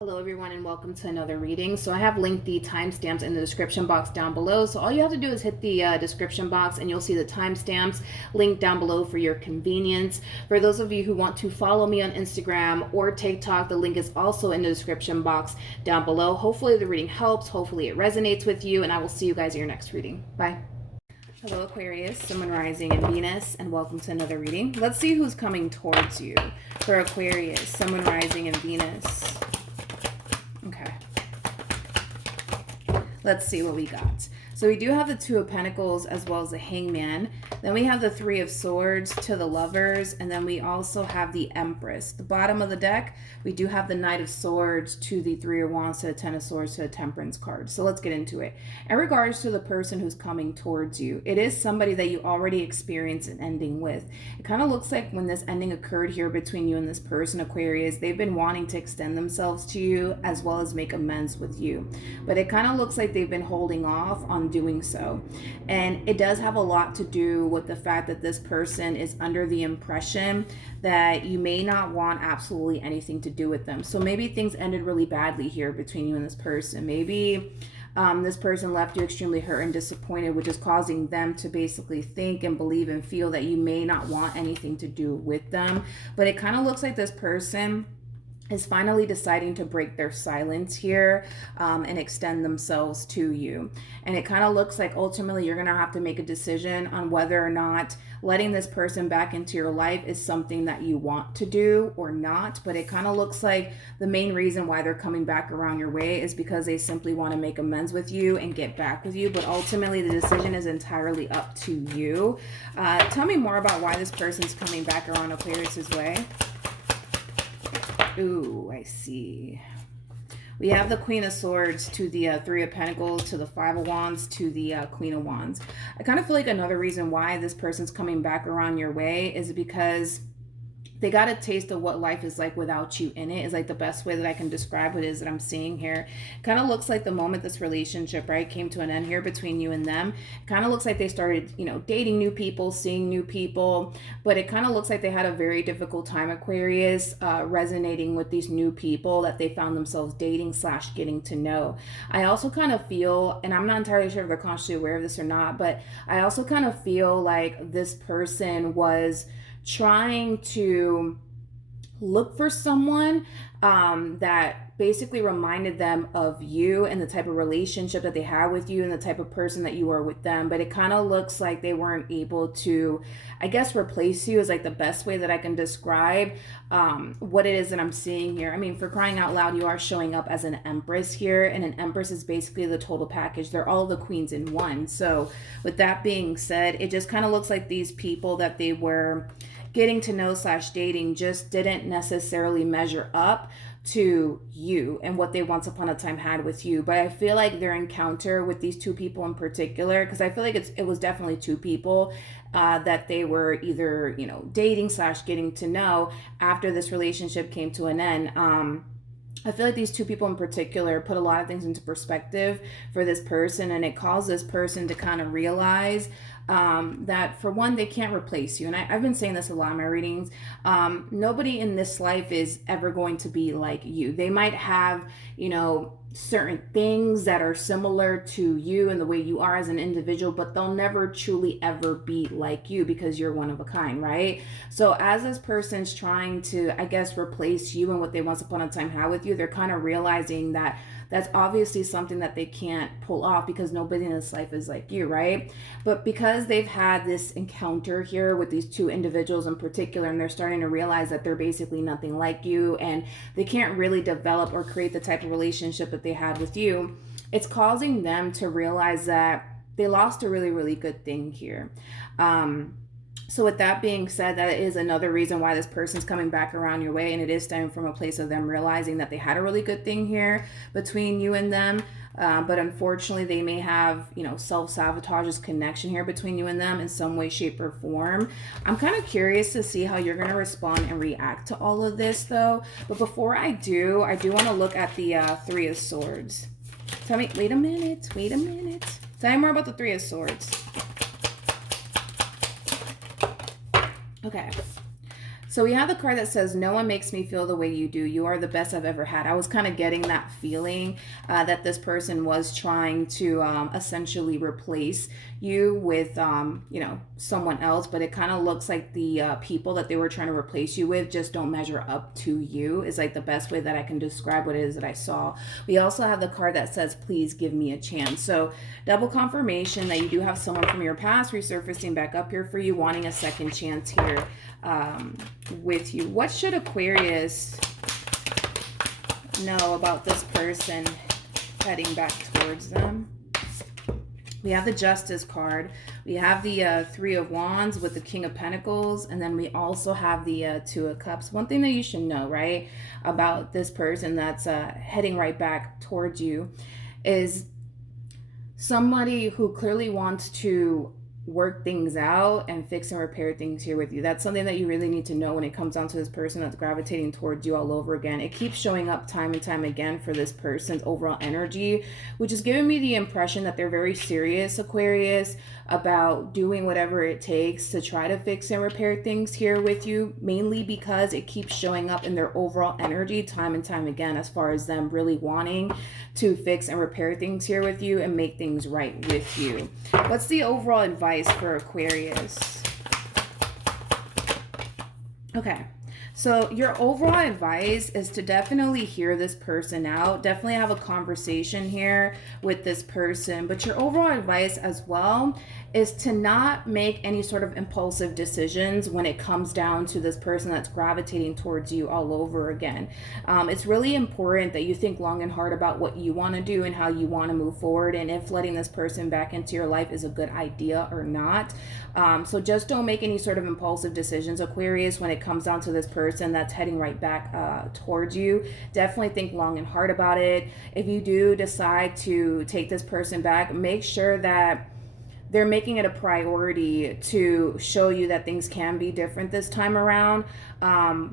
Hello everyone and welcome to another reading. So I have linked the timestamps in the description box down below. So all you have to do is hit the description box and you'll see the timestamps linked down below for your convenience. For those of you who want to follow me on Instagram or TikTok, the link is also in the description box down below. Hopefully the reading helps. Hopefully it resonates with you, and I will see you guys in your next reading. Bye. Hello Aquarius, Sun, Moon, Rising, and Venus, and welcome to another reading. Let's see who's coming towards you. For Aquarius, Sun, Moon, Rising, and Venus. Okay. Let's see what we got. So we do have the Two of Pentacles as well as the Hangman. Then we have the Three of Swords to the Lovers. And then we also have the Empress. The bottom of the deck, we do have the Knight of Swords to the Three of Wands to the Ten of Swords to the Temperance card. So let's get into it. In regards to the person who's coming towards you, it is somebody that you already experienced an ending with. It kind of looks like when this ending occurred here between you and this person, Aquarius, they've been wanting to extend themselves to you as well as make amends with you. But it kind of looks like they've been holding off on doing so. And it does have a lot to do with the fact that this person is under the impression that you may not want absolutely anything to do with them. So maybe things ended really badly here between you and this person. Maybe this person left you extremely hurt and disappointed, which is causing them to basically think and believe and feel that you may not want anything to do with them. But it kind of looks like this person is finally deciding to break their silence here and extend themselves to you. And it kind of looks like ultimately you're going to have to make a decision on whether or not letting this person back into your life is something that you want to do or not. But it kind of looks like the main reason why they're coming back around your way is because they simply want to make amends with you and get back with you. But ultimately the decision is entirely up to you. Tell me more about why this person's coming back around Aquarius's way. Ooh, I see. We have the Queen of Swords to the Three of Pentacles to the Five of Wands to the Queen of Wands. I kind of feel like another reason why this person's coming back around your way is because they got a taste of what life is like without you in it, is like the best way that I can describe what it is that I'm seeing here. Kind of looks like the moment this relationship, right, came to an end here between you and them, kind of looks like they started, dating new people, seeing new people, but it kind of looks like they had a very difficult time, Aquarius, resonating with these new people that they found themselves dating / getting to know. I also kind of feel, and I'm not entirely sure if they're consciously aware of this or not, but I also kind of feel like this person was trying to look for someone that basically reminded them of you and the type of relationship that they had with you and the type of person that you are with them. But it kind of looks like they weren't able to, I guess, replace you is like the best way that I can describe what it is that I'm seeing here. I mean, for crying out loud, you are showing up as an Empress here, and an Empress is basically the total package. They're all the queens in one. So with that being said, it just kind of looks like these people that they were getting to know / dating just didn't necessarily measure up to you and what they once upon a time had with you. But I feel like their encounter with these two people in particular, because I feel like it was definitely two people that they were either, dating / getting to know after this relationship came to an end. I feel like these two people in particular put a lot of things into perspective for this person, and it caused this person to kind of realize that, for one, they can't replace you. And I've been saying this a lot in my readings. Nobody in this life is ever going to be like you. They might have, certain things that are similar to you and the way you are as an individual, but they'll never truly ever be like you because you're one of a kind, right? So as this person's trying to, I guess, replace you and what they once upon a time had with you, they're kind of realizing that that's obviously something that they can't pull off because nobody in this life is like you, right? But because they've had this encounter here with these two individuals in particular, and they're starting to realize that they're basically nothing like you and they can't really develop or create the type of relationship that they had with you, it's causing them to realize that they lost a really, really good thing here. So with that being said, that is another reason why this person's coming back around your way, and it is stemming from a place of them realizing that they had a really good thing here between you and them. But unfortunately, they may have, self-sabotage's connection here between you and them in some way, shape, or form. I'm kind of curious to see how you're going to respond and react to all of this, though. But before I do want to look at the Three of Swords. Tell me, wait a minute. Tell me more about the Three of Swords. Okay. So we have the card that says, no one makes me feel the way you do. You are the best I've ever had. I was kind of getting that feeling that this person was trying to essentially replace you with, you know, someone else. But it kind of looks like the people that they were trying to replace you with just don't measure up to you, is like the best way that I can describe what it is that I saw. We also have the card that says, please give me a chance. So double confirmation that you do have someone from your past resurfacing back up here for you, wanting a second chance here with you. What should Aquarius know about this person heading back towards them? We have the Justice card. We have the Three of Wands with the King of Pentacles. And then we also have the Two of Cups. One thing that you should know, right, about this person that's heading right back towards you is somebody who clearly wants to work things out and fix and repair things here with you. That's something that you really need to know when it comes down to this person that's gravitating towards you all over again. It keeps showing up time and time again for this person's overall energy, which is giving me the impression that they're very serious, Aquarius, about doing whatever it takes to try to fix and repair things here with you, mainly because it keeps showing up in their overall energy time and time again, as far as them really wanting to fix and repair things here with you and make things right with you. What's the overall advice for Aquarius? Okay, so your overall advice is to definitely hear this person out, definitely have a conversation here with this person, but your overall advice as well is to not make any sort of impulsive decisions when it comes down to this person that's gravitating towards you all over again. It's really important that you think long and hard about what you want to do and how you want to move forward, and if letting this person back into your life is a good idea or not. So just don't make any sort of impulsive decisions, Aquarius, when it comes down to this person that's heading right back towards you. Definitely think long and hard about it. If you do decide to take this person back, make sure that they're making it a priority to show you that things can be different this time around,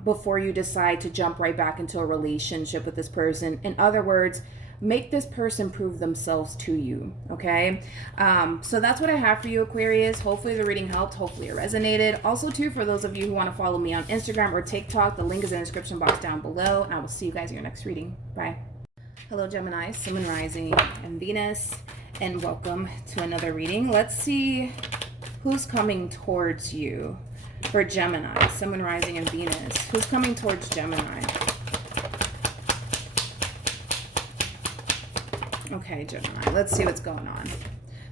before you decide to jump right back into a relationship with this person. In other words, make this person prove themselves to you, okay? So that's what I have for you, Aquarius. Hopefully the reading helped. Hopefully it resonated. Also, too, for those of you who want to follow me on Instagram or TikTok, the link is in the description box down below, and I will see you guys in your next reading. Bye. Hello, Gemini, Sun, Moon, Rising, and Venus, and welcome to another reading. Let's see who's coming towards you for Gemini, Sun, Moon, Rising, and Venus. Who's coming towards Gemini? Okay, Gemini, let's see what's going on.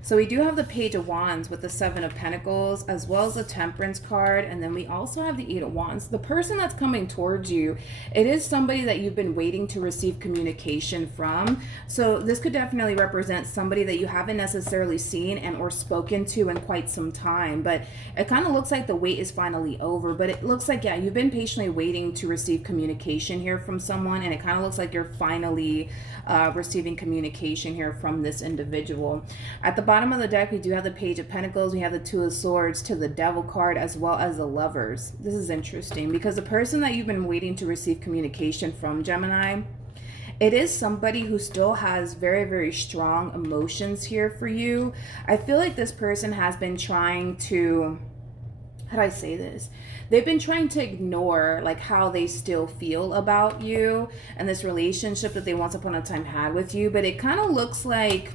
So we do have the Page of Wands with the Seven of Pentacles, as well as the Temperance card, and then we also have the Eight of Wands. The person that's coming towards you, it is somebody that you've been waiting to receive communication from. So this could definitely represent somebody that you haven't necessarily seen and or spoken to in quite some time, but it kind of looks like the wait is finally over. But it looks like, yeah, you've been patiently waiting to receive communication here from someone, and it kind of looks like you're finally receiving communication here from this individual. At the bottom of the deck, we do have the Page of Pentacles, we have the Two of Swords to the Devil card, as well as the Lovers. This is interesting because the person that you've been waiting to receive communication from, Gemini, it is somebody who still has very, very strong emotions here for you. I feel like this person has been trying to, how do I say this? They've been trying to ignore like how they still feel about you and this relationship that they once upon a time had with you, but it kind of looks like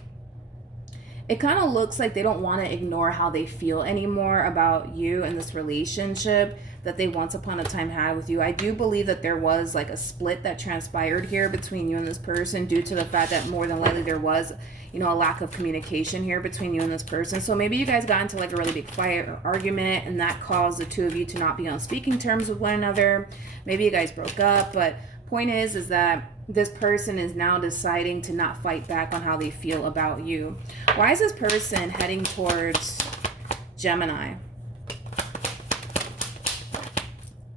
they don't want to ignore how they feel anymore about you and this relationship that they once upon a time had with you. I do believe that there was like a split that transpired here between you and this person due to the fact that more than likely there was, you know, a lack of communication here between you and this person. So maybe you guys got into like a really big fight or argument, and that caused the two of you to not be on speaking terms with one another. Maybe you guys broke up, but point is that this person is now deciding to not fight back on how they feel about you. Why is this person heading towards Gemini?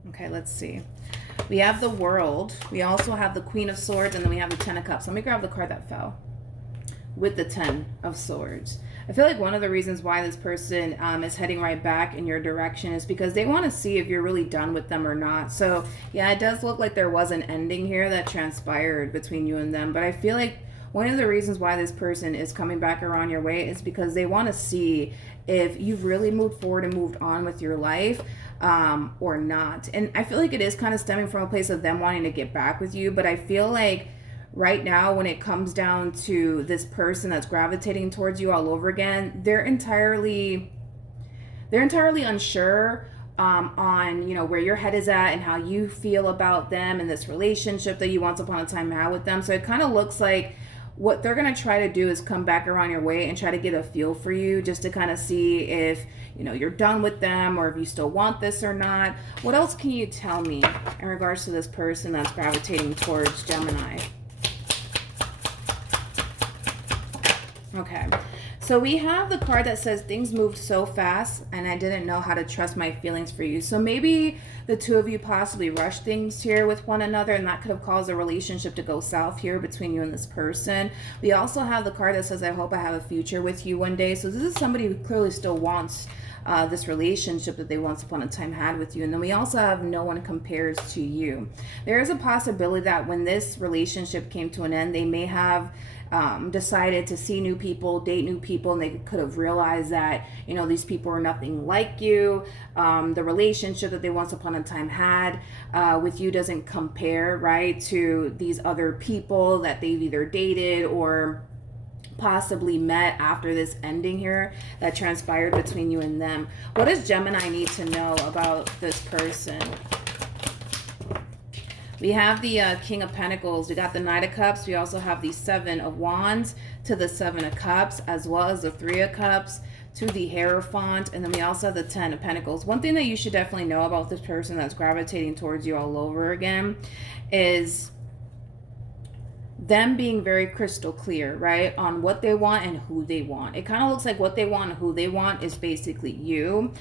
Okay, let's see. We have the World. We also have the Queen of Swords, and then we have the Ten of Cups. Let me grab the card that fell with the Ten of Swords. I feel like one of the reasons why this person is heading right back in your direction is because they want to see if you're really done with them or not. So yeah, it does look like there was an ending here that transpired between you and them, but I feel like one of the reasons why this person is coming back around your way is because they want to see if you've really moved forward and moved on with your life, or not. And I feel like it is kind of stemming from a place of them wanting to get back with you, but I feel like right now, when it comes down to this person that's gravitating towards you all over again, they're entirely unsure, on, you know, where your head is at and how you feel about them and this relationship that you once upon a time had with them. So it kind of looks like what they're going to try to do is come back around your way and try to get a feel for you, just to kind of see if, you know, you're done with them or if you still want this or not. What else can you tell me in regards to this person that's gravitating towards Gemini? Okay, so we have the card that says things moved so fast and I didn't know how to trust my feelings for you. So maybe the two of you possibly rushed things here with one another, and that could have caused a relationship to go south here between you and this person. We also have the card that says I hope I have a future with you one day. So this is somebody who clearly still wants this relationship that they once upon a time had with you. And then we also have no one compares to you. There is a possibility that when this relationship came to an end, they may have decided to see new people, date new people, and they could have realized that, you know, these people are nothing like you. The relationship that they once upon a time had with you doesn't compare, right, to these other people that they've either dated or possibly met after this ending here that transpired between you and them. What does Gemini need to know about this person? We have the King of Pentacles. We got the Knight of Cups. We also have the Seven of Wands to the Seven of Cups, as well as the Three of Cups to the Hierophant. And then we also have the Ten of Pentacles. One thing that you should definitely know about this person that's gravitating towards you all over again is them being very crystal clear, right, on what they want and who they want. It kind of looks like what they want and who they want is basically you.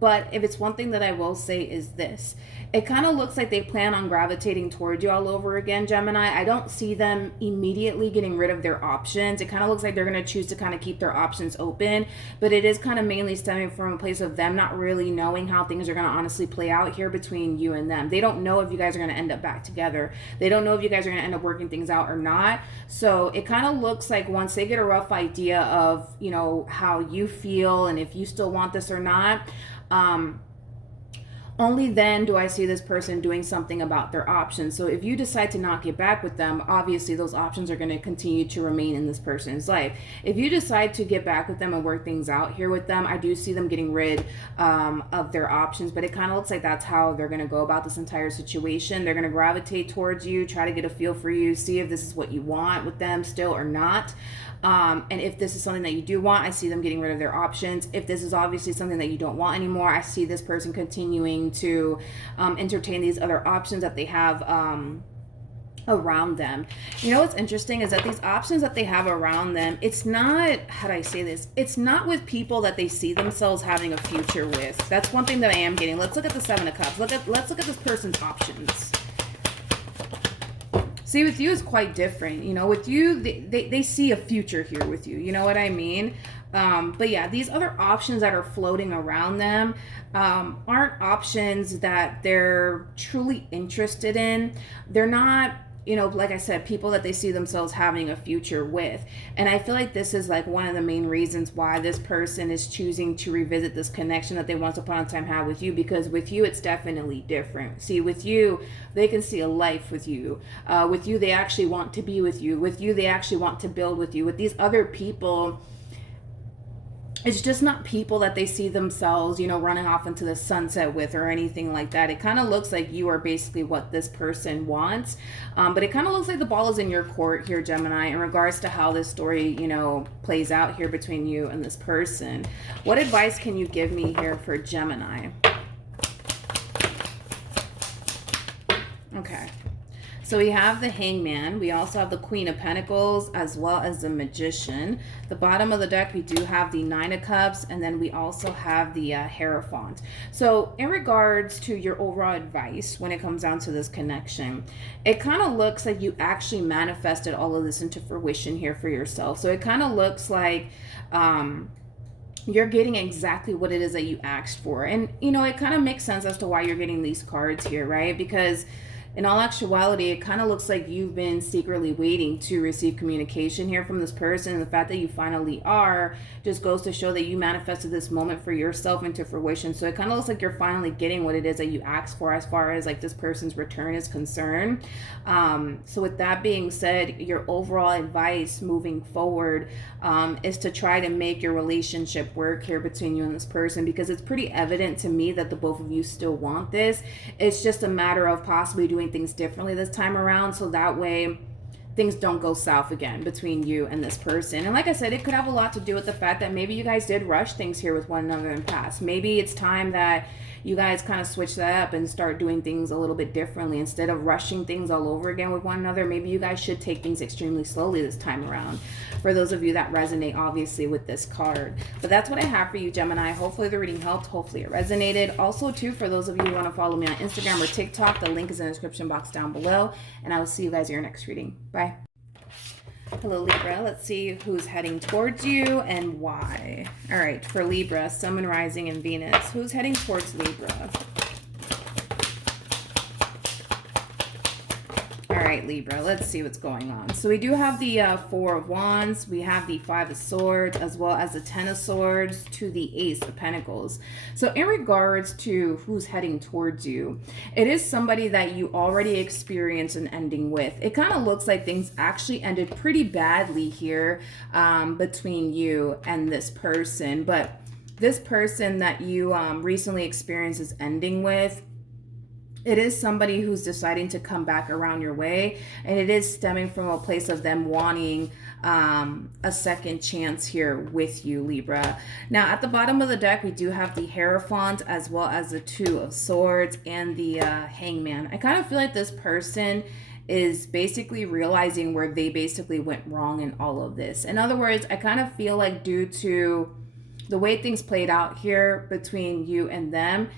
But if it's one thing that I will say is this. It kind of looks like they plan on gravitating towards you all over again, Gemini. I don't see them immediately getting rid of their options. It kind of looks like they're going to choose to kind of keep their options open. But it is kind of mainly stemming from a place of them not really knowing how things are going to honestly play out here between you and them. They don't know if you guys are going to end up back together. They don't know if you guys are going to end up working things out or not. So it kind of looks like once they get a rough idea of, you know, how you feel and if you still want this or not, only then do I see this person doing something about their options. So if you decide to not get back with them, obviously those options are going to continue to remain in this person's life. If you decide to get back with them and work things out here with them, I do see them getting rid of their options, but it kind of looks like that's how they're going to go about this entire situation. They're going to gravitate towards you, try to get a feel for you, see if this is what you want with them still or not. And if this is something that you do want, I see them getting rid of their options. If this is obviously something that you don't want anymore, I see this person continuing to entertain these other options that they have around them. You know what's interesting is that these options that they have around them, it's not, how do I say this? It's not with people that they see themselves having a future with. That's one thing that I am getting. Let's look at the Seven of Cups. Let's look at this person's options. See, with you is quite different. You know, with you, they see a future here with you. You know what I mean? But yeah, these other options that are floating around them aren't options that they're truly interested in. They're not, you know, like I said, people that they see themselves having a future with. And I feel like this is like one of the main reasons why this person is choosing to revisit this connection that they once upon a time had with you, because with you, it's definitely different. See, with you, they can see a life with you. With you, they actually want to be with you. With you, they actually want to build with you. With these other people, it's just not people that they see themselves, you know, running off into the sunset with or anything like that. It kind of looks like you are basically what this person wants. But it kind of looks like the ball is in your court here, Gemini, in regards to how this story, you know, plays out here between you and this person. What advice can you give me here for Gemini? Okay. So we have the Hangman. We also have the Queen of Pentacles as well as the Magician. The bottom of the deck, we do have the Nine of Cups, and then we also have the Hierophant. So in regards to your overall advice when it comes down to this connection, it kind of looks like you actually manifested all of this into fruition here for yourself. So it kind of looks like you're getting exactly what it is that you asked for. And, you know, it kind of makes sense as to why you're getting these cards here, right? Because in all actuality, it kind of looks like you've been secretly waiting to receive communication here from this person. And the fact that you finally are just goes to show that you manifested this moment for yourself into fruition. So it kind of looks like you're finally getting what it is that you asked for as far as like this person's return is concerned. So with that being said, your overall advice moving forward is to try to make your relationship work here between you and this person, because it's pretty evident to me that the both of you still want this. It's just a matter of possibly doing things differently this time around, so that way things don't go south again between you and this person. And like I said, it could have a lot to do with the fact that maybe you guys did rush things here with one another in the past. Maybe it's time that you guys kind of switch that up and start doing things a little bit differently. Instead of rushing things all over again with one another, maybe you guys should take things extremely slowly this time around. For those of you that resonate, obviously, with this card. But that's what I have for you, Gemini. Hopefully the reading helped. Hopefully it resonated. Also, too, for those of you who want to follow me on Instagram or TikTok, the link is in the description box down below. And I will see you guys in your next reading. Bye. Hello, Libra. Let's see who's heading towards you and why. All right, for Libra, Sun, Moon, Rising, and Venus. Who's heading towards Libra? All right, Libra, let's see what's going on. So we do have the Four of Wands. We have the Five of Swords, as well as the Ten of Swords to the Ace of Pentacles. So in regards to who's heading towards you, it is somebody that you already experienced an ending with. It kind of looks like things actually ended pretty badly here between you and this person. But this person that you recently experienced this ending with, it is somebody who's deciding to come back around your way, and it is stemming from a place of them wanting a second chance here with you, Libra. Now, at the bottom of the deck, we do have the Hierophant, as well as the Two of Swords and the Hangman. I kind of feel like this person is basically realizing where they basically went wrong in all of this. In other words, I kind of feel like due to the way things played out here between you and them,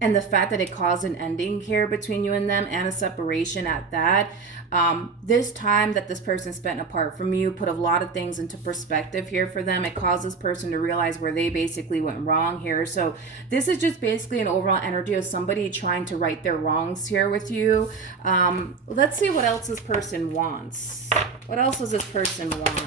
and the fact that it caused an ending here between you and them and a separation at that, this time that this person spent apart from you put a lot of things into perspective here for them. It caused this person to realize where they basically went wrong here. So this is just basically an overall energy of somebody trying to right their wrongs here with you. Let's see what else this person wants. What else does this person want?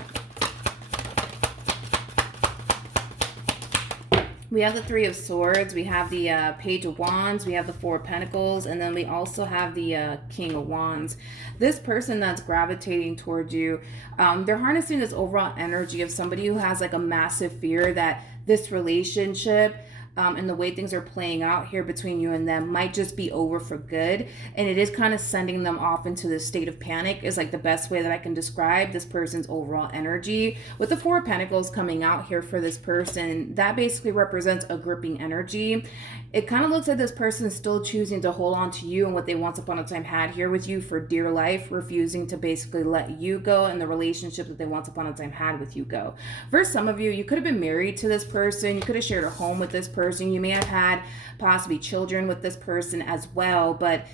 We have the Three of Swords, we have the Page of Wands, we have the Four of Pentacles, and then we also have the King of Wands. This person that's gravitating towards you, they're harnessing this overall energy of somebody who has like a massive fear that this relationship and the way things are playing out here between you and them might just be over for good. And it is kind of sending them off into this state of panic is like the best way that I can describe this person's overall energy. With the Four of Pentacles coming out here for this person, that basically represents a gripping energy. It kind of looks like this person is still choosing to hold on to you and what they once upon a time had here with you for dear life, refusing to basically let you go and the relationship that they once upon a time had with you go. For some of you, you could have been married to this person. You could have shared a home with this person. You may have had possibly children with this person as well, but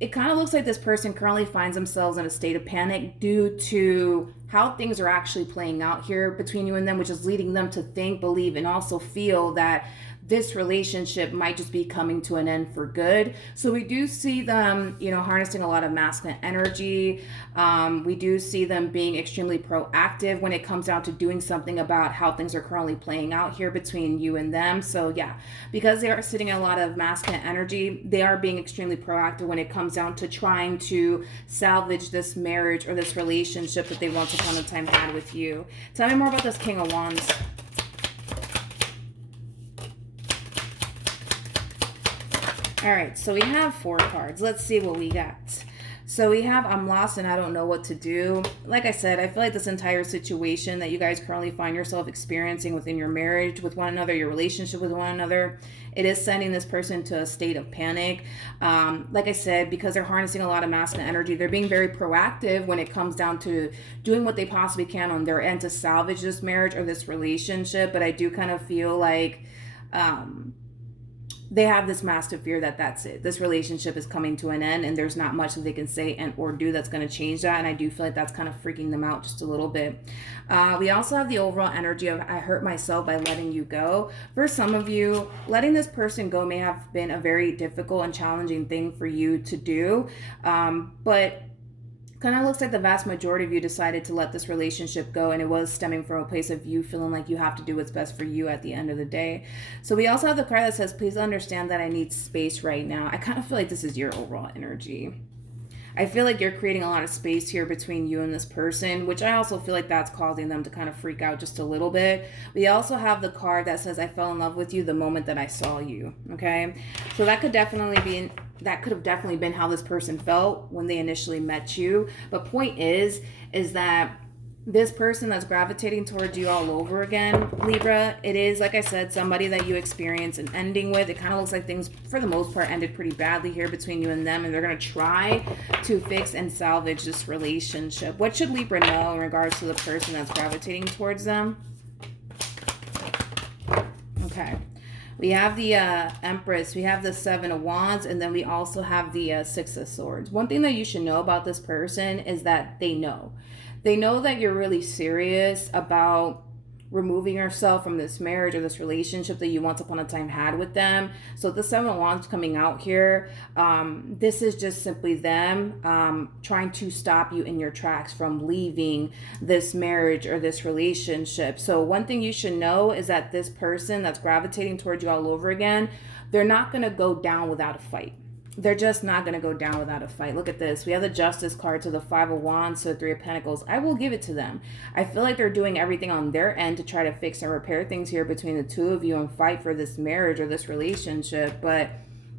it kind of looks like this person currently finds themselves in a state of panic due to how things are actually playing out here between you and them, which is leading them to think, believe, and also feel that this relationship might just be coming to an end for good. So we do see them, you know, harnessing a lot of masculine energy. We do see them being extremely proactive when it comes down to doing something about how things are currently playing out here between you and them. So yeah, because they are sitting in a lot of masculine energy, they are being extremely proactive when it comes down to trying to salvage this marriage or this relationship that they once upon a time had with you. Tell me more about this King of Wands. All right, so we have 4 cards. Let's see what we got. So we have, I'm lost and I don't know what to do. Like I said, I feel like this entire situation that you guys currently find yourself experiencing within your marriage with one another, your relationship with one another, it is sending this person to a state of panic. Like I said, because they're harnessing a lot of masculine energy, they're being very proactive when it comes down to doing what they possibly can on their end to salvage this marriage or this relationship. But I do kind of feel like they have this massive fear that that's it. This relationship is coming to an end and there's not much that they can say and or do that's going to change that. And I do feel like that's kind of freaking them out just a little bit. We also have the overall energy of I hurt myself by letting you go. For some of you, letting this person go may have been a very difficult and challenging thing for you to do. But kind of looks like the vast majority of you decided to let this relationship go, and it was stemming from a place of you feeling like you have to do what's best for you at the end of the day. So we also have the card that says, please understand that I need space right now. I kind of feel like this is your overall energy. I feel like you're creating a lot of space here between you and this person, which I also feel like that's causing them to kind of freak out just a little bit. We also have the card that says, I fell in love with you the moment that I saw you. Okay. So that could definitely be, that could have definitely been how this person felt when they initially met you. But point is that this person that's gravitating towards you all over again, Libra, it is, like I said, somebody that you experience an ending with. It kind of looks like things, for the most part, ended pretty badly here between you and them, and they're going to try to fix and salvage this relationship. What should Libra know in regards to the person that's gravitating towards them? Okay. We have the Empress, we have the Seven of Wands, and then we also have the Six of Swords. One thing that you should know about this person is that they know. They know that you're really serious about removing yourself from this marriage or this relationship that you once upon a time had with them. So the Seven of Wands coming out here, this is just simply them trying to stop you in your tracks from leaving this marriage or this relationship. So one thing you should know is that this person that's gravitating towards you all over again, they're not going to go down without a fight. They're just not going to go down without a fight. Look at this. We have the Justice card to the Five of Wands to the Three of Pentacles. I will give it to them. I feel like they're doing everything on their end to try to fix and repair things here between the two of you and fight for this marriage or this relationship. But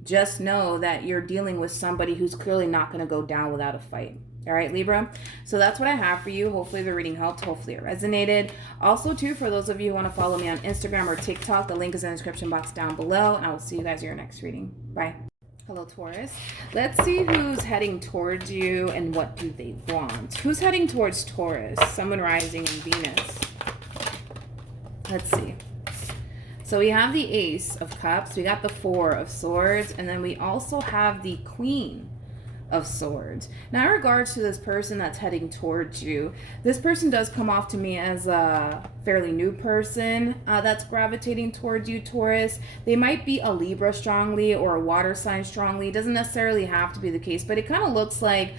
just know that you're dealing with somebody who's clearly not going to go down without a fight. All right, Libra. So that's what I have for you. Hopefully the reading helped. Hopefully it resonated. Also, too, for those of you who want to follow me on Instagram or TikTok, the link is in the description box down below. And I will see you guys in your next reading. Bye. Hello, Taurus. Let's see who's heading towards you and what do they want. Who's heading towards Taurus? Sun, Moon, Rising, and Venus. Let's see. So we have the Ace of Cups. We got the Four of Swords. And then we also have the Queen of Swords. Now, in regards to this person that's heading towards you, this person does come off to me as a fairly new person that's gravitating towards you, Taurus. They might be a Libra strongly or a water sign strongly. It doesn't necessarily have to be the case, but it kind of looks like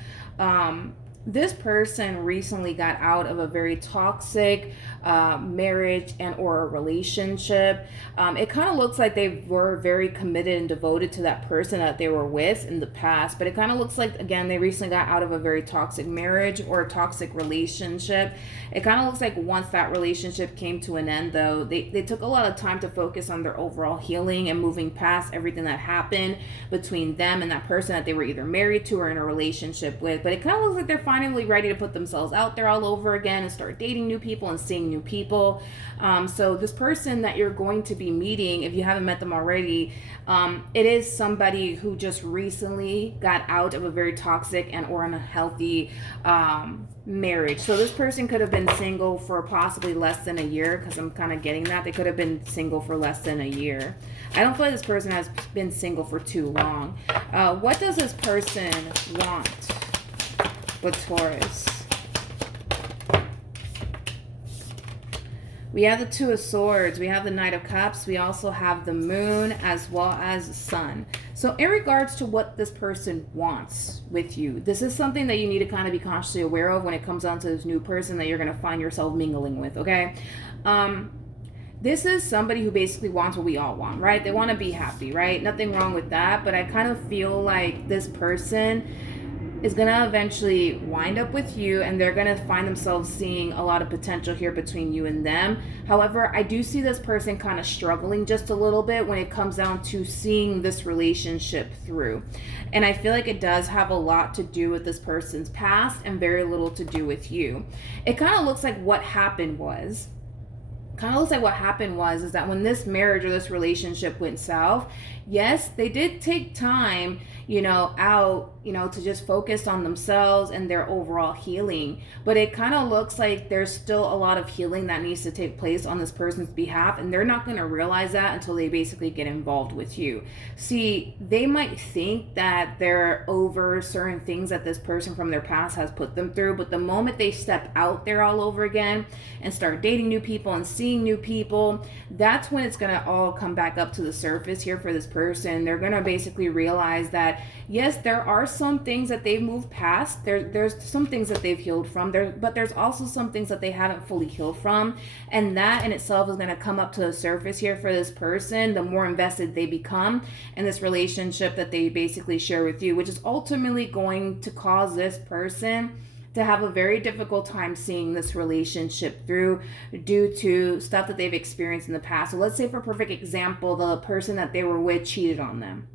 this person recently got out of a very toxic marriage and or a relationship. It kind of looks like they were very committed and devoted to that person that they were with in the past, but it kind of looks like, again, they recently got out of a very toxic marriage or a toxic relationship. It kind of looks like once that relationship came to an end, though, they took a lot of time to focus on their overall healing and moving past everything that happened between them and that person that they were either married to or in a relationship with. But it kind of looks like they're finally ready to put themselves out there all over again and start dating new people and seeing new people. So this person that you're going to be meeting, if you haven't met them already, it is somebody who just recently got out of a very toxic and or unhealthy marriage. So this person could have been single for possibly less than a year, because I'm kind of getting that. They could have been single for less than a year. I don't feel like this person has been single for too long. What does this person want with Taurus? We have the Two of Swords, we have the Knight of Cups, we also have the Moon as well as the Sun. So in regards to what this person wants with you, this is something that you need to kind of be consciously aware of when it comes down to this new person that you're going to find yourself mingling with, okay? This is somebody who basically wants what we all want, right? They want to be happy, right? Nothing wrong with that, but I kind of feel like this person is going to eventually wind up with you, and they're going to find themselves seeing a lot of potential here between you and them. However, I do see this person kind of struggling just a little bit when it comes down to seeing this relationship through. And I feel like it does have a lot to do with this person's past and very little to do with you. It kind of looks like what happened was, kind of looks like what happened is that when this marriage or this relationship went south, yes, they did take time, out, to just focus on themselves and their overall healing. But it kind of looks like there's still a lot of healing that needs to take place on this person's behalf, and they're not going to realize that until they basically get involved with you. See, they might think that they're over certain things that this person from their past has put them through, but the moment they step out there all over again and start dating new people and seeing new people, that's when it's going to all come back up to the surface here for this person. They're going to basically realize that, yes, there are some things that they've moved past. There's some things that they've healed from, but there's also some things that they haven't fully healed from. And that in itself is going to come up to the surface here for this person, the more invested they become in this relationship that they basically share with you, which is ultimately going to cause this person to have a very difficult time seeing this relationship through due to stuff that they've experienced in the past. So let's say, for a perfect example, the person that they were with cheated on them.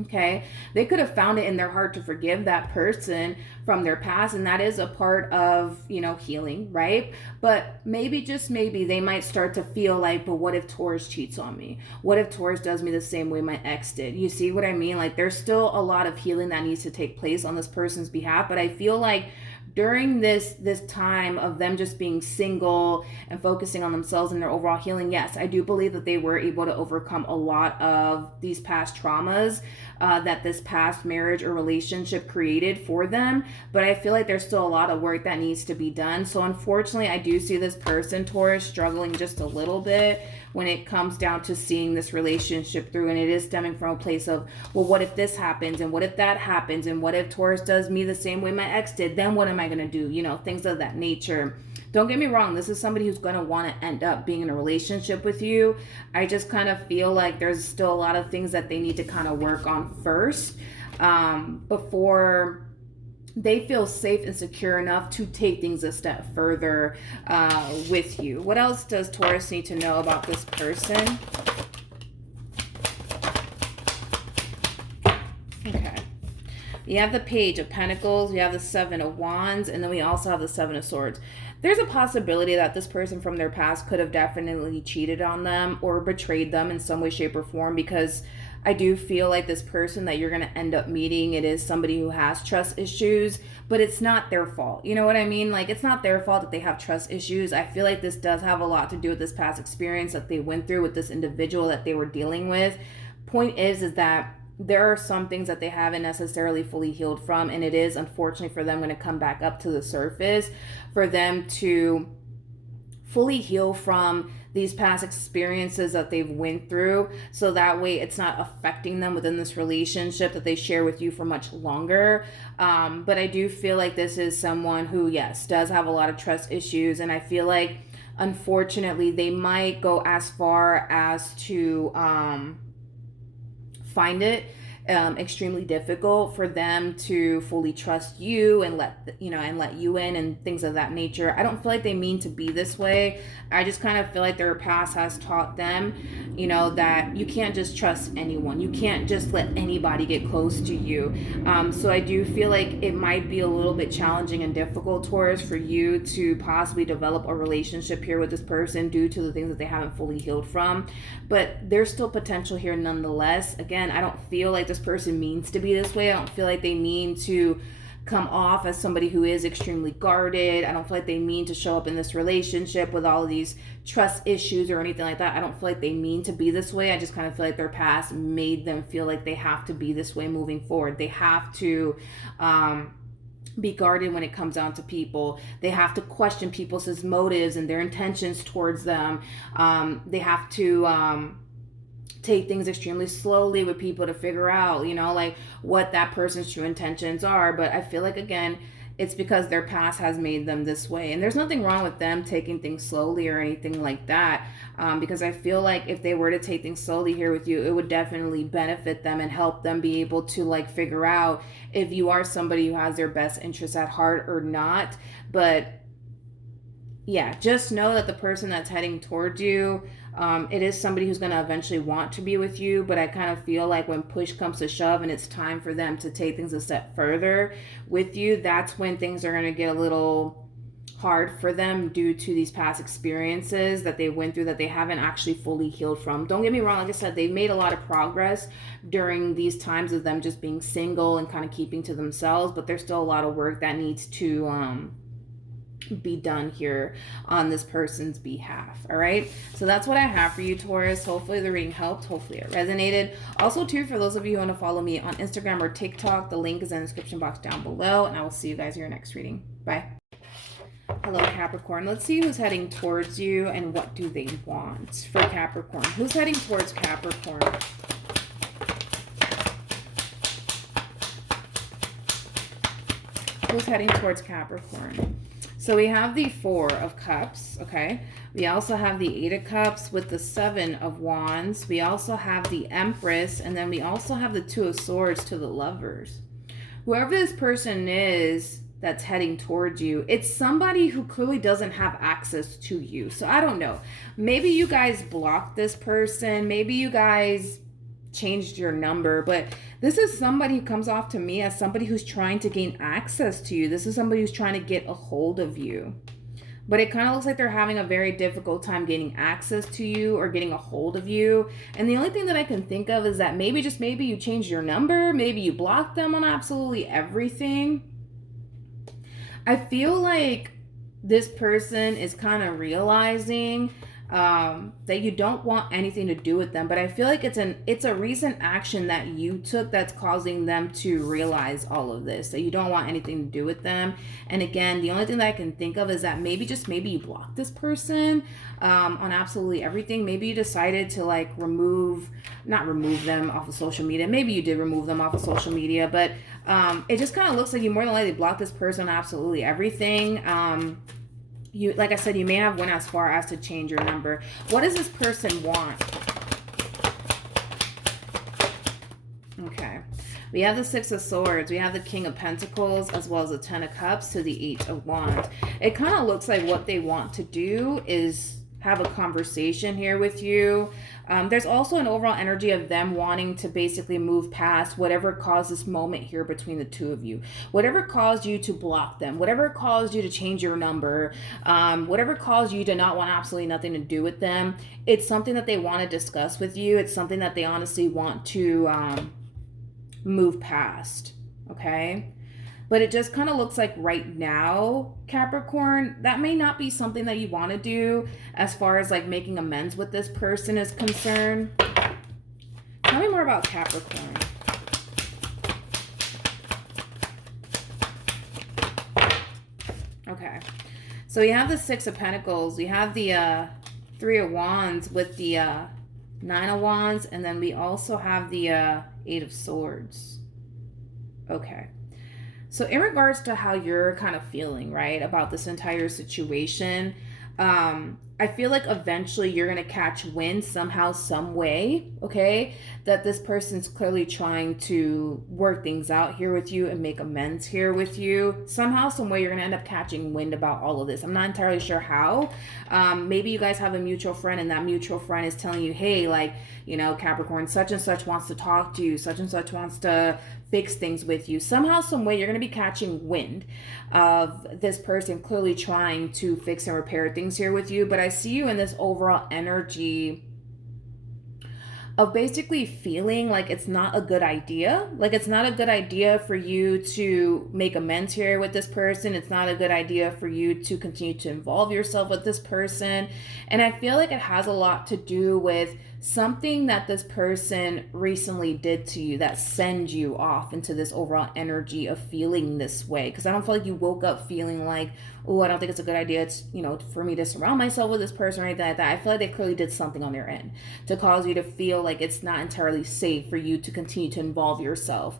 Okay, they could have found it in their heart to forgive that person from their past, and that is a part of, healing, right? But maybe, just maybe, they might start to feel like, but what if Taurus cheats on me? What if Taurus does me the same way my ex did? You see what I mean? Like, there's still a lot of healing that needs to take place on this person's behalf, but I feel like during this time of them just being single and focusing on themselves and their overall healing, yes, I do believe that they were able to overcome a lot of these past traumas that this past marriage or relationship created for them. But I feel like there's still a lot of work that needs to be done. So unfortunately, I do see this person, Taurus, struggling just a little bit when it comes down to seeing this relationship through. And it is stemming from a place of, well, what if this happens? And what if that happens? And what if Taurus does me the same way my ex did? Then what am I going to do? Things of that nature. Don't get me wrong. This is somebody who's going to want to end up being in a relationship with you. I just kind of feel like there's still a lot of things that they need to kind of work on first before they feel safe and secure enough to take things a step further with you. What else does Taurus need to know about this person? Okay. We have the Page of Pentacles, we have the Seven of Wands, and then we also have the Seven of Swords. There's a possibility that this person from their past could have definitely cheated on them or betrayed them in some way, shape, or form, because I do feel like this person that you're going to end up meeting, it is somebody who has trust issues, but it's not their fault. You know what I mean? Like, it's not their fault that they have trust issues. I feel like this does have a lot to do with this past experience that they went through with this individual that they were dealing with. Point is that there are some things that they haven't necessarily fully healed from, and it is unfortunately for them going to come back up to the surface for them to fully heal from these past experiences that they've went through, so that way it's not affecting them within this relationship that they share with you for much longer. But I do feel like this is someone who, yes, does have a lot of trust issues, and I feel like unfortunately they might go as far as to find it extremely difficult for them to fully trust you and let you in and things of that nature. I don't feel like they mean to be this way. I just kind of feel like their past has taught them, that you can't just trust anyone. You can't just let anybody get close to you. So I do feel like it might be a little bit challenging and difficult, Taurus, for you to possibly develop a relationship here with this person due to the things that they haven't fully healed from. But there's still potential here nonetheless. Again, I don't feel like this person means to be this way. I don't feel like they mean to come off as somebody who is extremely guarded. I don't feel like they mean to show up in this relationship with all of these trust issues or anything like that. I don't feel like they mean to be this way. I just kind of feel like their past made them feel like they have to be this way moving forward. They have to be guarded when it comes down to people. They have to question people's motives and their intentions towards them. They have to take things extremely slowly with people to figure out, like what that person's true intentions are. But I feel like, again, it's because their past has made them this way. And there's nothing wrong with them taking things slowly or anything like that. Because I feel like if they were to take things slowly here with you, it would definitely benefit them and help them be able to figure out if you are somebody who has their best interests at heart or not. But yeah, just know that the person that's heading towards you, it is somebody who's going to eventually want to be with you. But I kind of feel like when push comes to shove and it's time for them to take things a step further with you, that's when things are going to get a little hard for them due to these past experiences that they went through that they haven't actually fully healed from. Don't get me wrong, like I said, they've made a lot of progress during these times of them just being single and kind of keeping to themselves, but there's still a lot of work that needs to be done here on this person's behalf. All right, so that's what I have for you, Taurus. Hopefully the reading helped, hopefully it resonated. Also too, for those of you who want to follow me on Instagram or TikTok, the link is in the description box down below, and I will see you guys in your next reading. Bye. Hello, Capricorn. Let's see who's heading towards you and what do they want for Capricorn. Who's heading towards Capricorn? Who's heading towards Capricorn? So we have the Four of Cups, okay? We also have the Eight of Cups with the Seven of Wands. We also have the Empress, and then we also have the Two of Swords to the Lovers. Whoever this person is that's heading towards you, it's somebody who clearly doesn't have access to you. So I don't know. Maybe you guys blocked this person. Maybe you guys changed your number, but this is somebody who comes off to me as somebody who's trying to gain access to you. This is somebody who's trying to get a hold of you. But it kind of looks like they're having a very difficult time getting access to you or getting a hold of you. And the only thing that I can think of is that maybe, just maybe, you changed your number. Maybe you blocked them on absolutely everything. I feel like this person is kind of realizing that you don't want anything to do with them, but I feel like it's a recent action that you took that's causing them to realize all of this, that you don't want anything to do with them. And again, the only thing that I can think of is that maybe, just maybe, you blocked this person on absolutely everything. Maybe you decided to like not remove them off of social media. Maybe you did remove them off of social media, but it just kind of looks like you more than likely blocked this person on absolutely everything. You, like I said, you may have went as far as to change your number. What does this person want? Okay. We have the Six of Swords. We have the King of Pentacles, as well as the Ten of Cups to the Eight of Wands. It kind of looks like what they want to do is have a conversation here with you. There's also an overall energy of them wanting to basically move past whatever caused this moment here between the two of you. Whatever caused you to block them, whatever caused you to change your number, whatever caused you to not want absolutely nothing to do with them, it's something that they want to discuss with you. It's something that they honestly want to move past, okay? But it just kind of looks like right now, Capricorn, that may not be something that you want to do as far as like making amends with this person is concerned. Tell me more about Capricorn. Okay. So we have the Six of Pentacles. We have the Three of Wands with the Nine of Wands. And then we also have the Eight of Swords. Okay. So in regards to how you're kind of feeling, right, about this entire situation, I feel like eventually you're going to catch wind somehow, some way, okay, that this person's clearly trying to work things out here with you and make amends here with you. Somehow, some way, you're going to end up catching wind about all of this. I'm not entirely sure how. Maybe you guys have a mutual friend and that mutual friend is telling you, hey, like, you know, Capricorn, such and such wants to talk to you, such and such wants to fix things with you. Somehow, some way, you're going to be catching wind of this person clearly trying to fix and repair things here with you. But I see you in this overall energy of basically feeling like it's not a good idea. Like it's not a good idea for you to make amends here with this person. It's not a good idea for you to continue to involve yourself with this person. And I feel like it has a lot to do with something that this person recently did to you that sends you off into this overall energy of feeling this way. Because I don't feel like you woke up feeling like, oh, I don't think it's a good idea, it's, you know, for me to surround myself with this person or anything like that. I feel like they clearly did something on their end to cause you to feel like it's not entirely safe for you to continue to involve yourself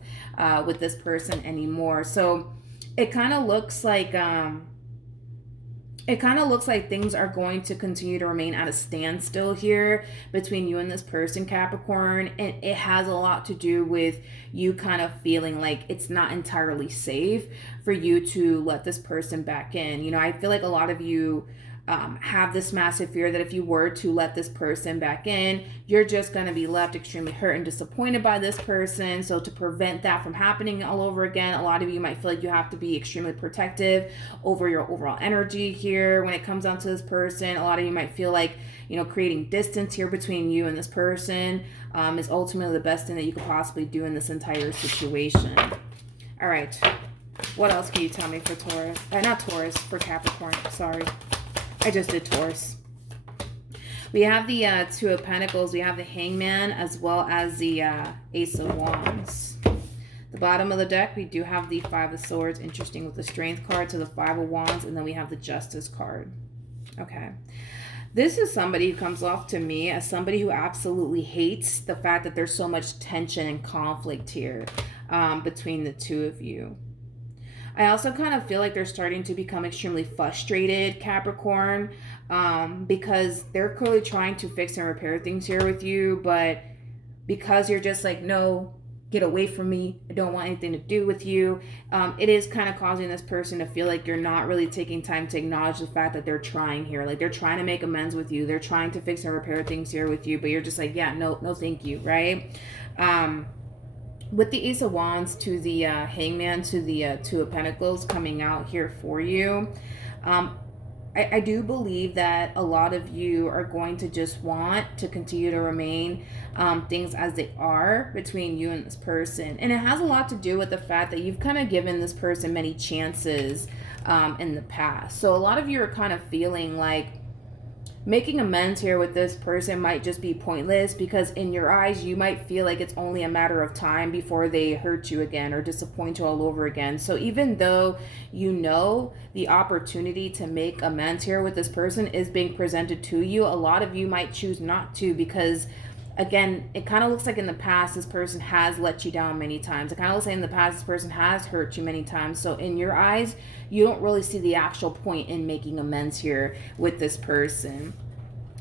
with this person anymore. So it kind of looks like things are going to continue to remain at a standstill here between you and this person, Capricorn. And it has a lot to do with you kind of feeling like it's not entirely safe for you to let this person back in. You know, I feel like a lot of you have this massive fear that if you were to let this person back in, you're just going to be left extremely hurt and disappointed by this person. So to prevent that from happening all over again, a lot of you might feel like you have to be extremely protective over your overall energy here when it comes down to this person. A lot of you might feel like, creating distance here between you and this person is ultimately the best thing that you could possibly do in this entire situation. All right. What else can you tell me for Taurus? Not Taurus, for Capricorn. Sorry. I just did Taurus. We have the Two of Pentacles. We have the Hangman as well as the Ace of Wands. The bottom of the deck, we do have the Five of Swords. Interesting, with the Strength card to the Five of Wands. And then we have the Justice card. Okay. This is somebody who comes off to me as somebody who absolutely hates the fact that there's so much tension and conflict here between the two of you. I also kind of feel like they're starting to become extremely frustrated, Capricorn, because they're clearly trying to fix and repair things here with you, but because you're just like, no, get away from me, I don't want anything to do with you, it is kind of causing this person to feel like you're not really taking time to acknowledge the fact that they're trying here. Like, they're trying to make amends with you, they're trying to fix and repair things here with you, but you're just like, yeah, no thank you, right? With the Ace of Wands to the Hangman to the Two of Pentacles coming out here for you, I do believe that a lot of you are going to just want to continue to remain things as they are between you and this person. And it has a lot to do with the fact that you've kind of given this person many chances in the past. So a lot of you are kind of feeling like making amends here with this person might just be pointless, because in your eyes you might feel like it's only a matter of time before they hurt you again or disappoint you all over again. So even though you know the opportunity to make amends here with this person is being presented to you, a lot of you might choose not to, because again, it kind of looks like in the past this person has let you down many times. It kind of looks like in the past this person has hurt you many times. So in your eyes, you don't really see the actual point in making amends here with this person.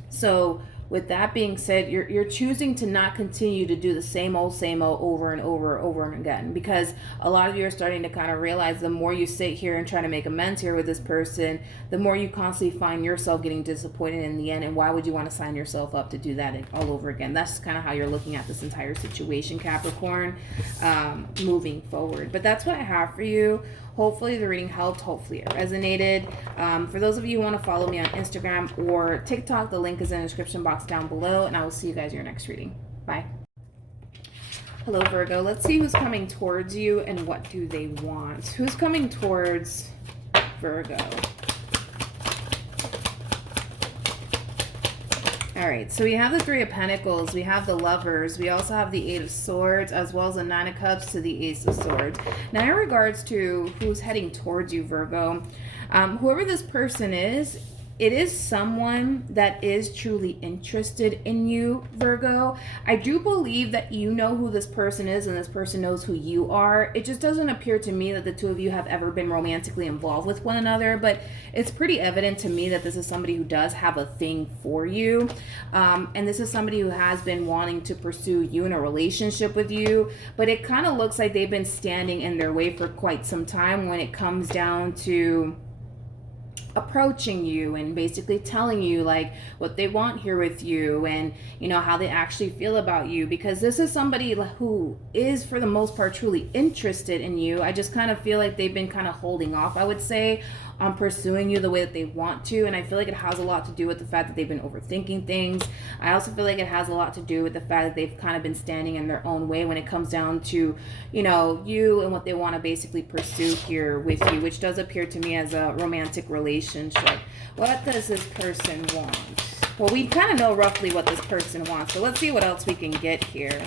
So with that being said, you're choosing to not continue to do the same old over and over and again, because a lot of you are starting to kind of realize the more you sit here and try to make amends here with this person, the more you constantly find yourself getting disappointed in the end. And why would you want to sign yourself up to do that all over again? That's kind of how you're looking at this entire situation, Capricorn, moving forward. But that's what I have for you. Hopefully the reading helped. Hopefully it resonated. For those of you who want to follow me on Instagram or TikTok, the link is in the description box down below, and I will see you guys in your next reading. Bye. Hello, Virgo. Let's see who's coming towards you and what do they want. Who's coming towards Virgo? All right, so we have the Three of Pentacles, we have the Lovers, we also have the Eight of Swords, as well as the Nine of Cups to the Ace of Swords. Now, in regards to who's heading towards you, Virgo, whoever this person is, it is someone that is truly interested in you, Virgo. I do believe that you know who this person is and this person knows who you are. It just doesn't appear to me that the two of you have ever been romantically involved with one another, but it's pretty evident to me that this is somebody who does have a thing for you. And this is somebody who has been wanting to pursue you in a relationship with you, but it kind of looks like they've been standing in their way for quite some time when it comes down to approaching you and basically telling you like what they want here with you and how they actually feel about you, because this is somebody who is for the most part truly interested in you. I just kind of feel like they've been kind of holding off, I would say, on pursuing you the way that they want to, and I feel like it has a lot to do with the fact that they've been overthinking things. I also feel like it has a lot to do with the fact that they've kind of been standing in their own way when it comes down to you and what they want to basically pursue here with you, which does appear to me as a romantic relationship. What does this person want? Well, we kind of know roughly what this person wants, so let's see what else we can get here.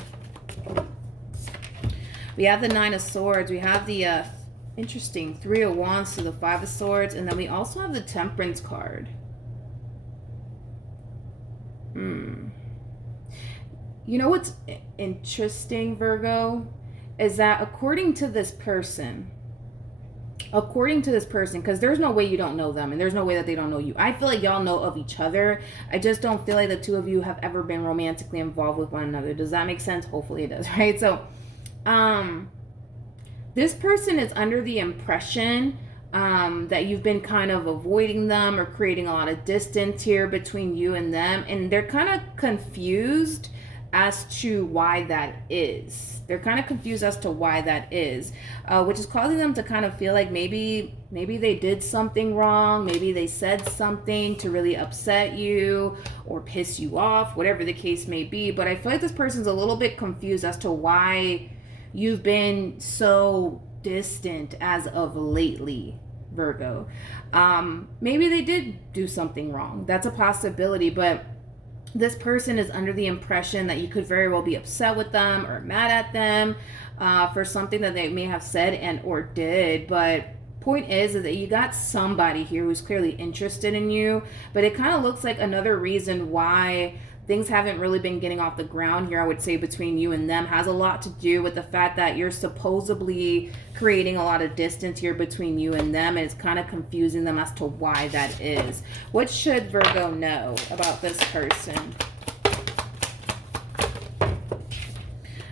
We have the Nine of Swords, we have the interesting Three of Wands to the Five of Swords, and then we also have the Temperance card. You know what's interesting, Virgo, is that according to this person, because there's no way you don't know them and there's no way that they don't know you. I feel like y'all know of each other. I just don't feel like the two of you have ever been romantically involved with one another. Does that make sense? Hopefully it does, right? So, this person is under the impression that you've been kind of avoiding them or creating a lot of distance here between you and them. And they're kind of confused as to why that is. They're kind of confused as to why that is, which is causing them to kind of feel like maybe they did something wrong. Maybe they said something to really upset you or piss you off, whatever the case may be. But I feel like this person's a little bit confused as to why you've been so distant as of lately, Virgo. Maybe they did do something wrong. That's a possibility, but this person is under the impression that you could very well be upset with them or mad at them for something that they may have said and or did. But point is that you got somebody here who's clearly interested in you, but it kind of looks like another reason why things haven't really been getting off the ground here, I would say, between you and them has a lot to do with the fact that you're supposedly creating a lot of distance here between you and them, and it's kind of confusing them as to why that is. What should Virgo know about this person?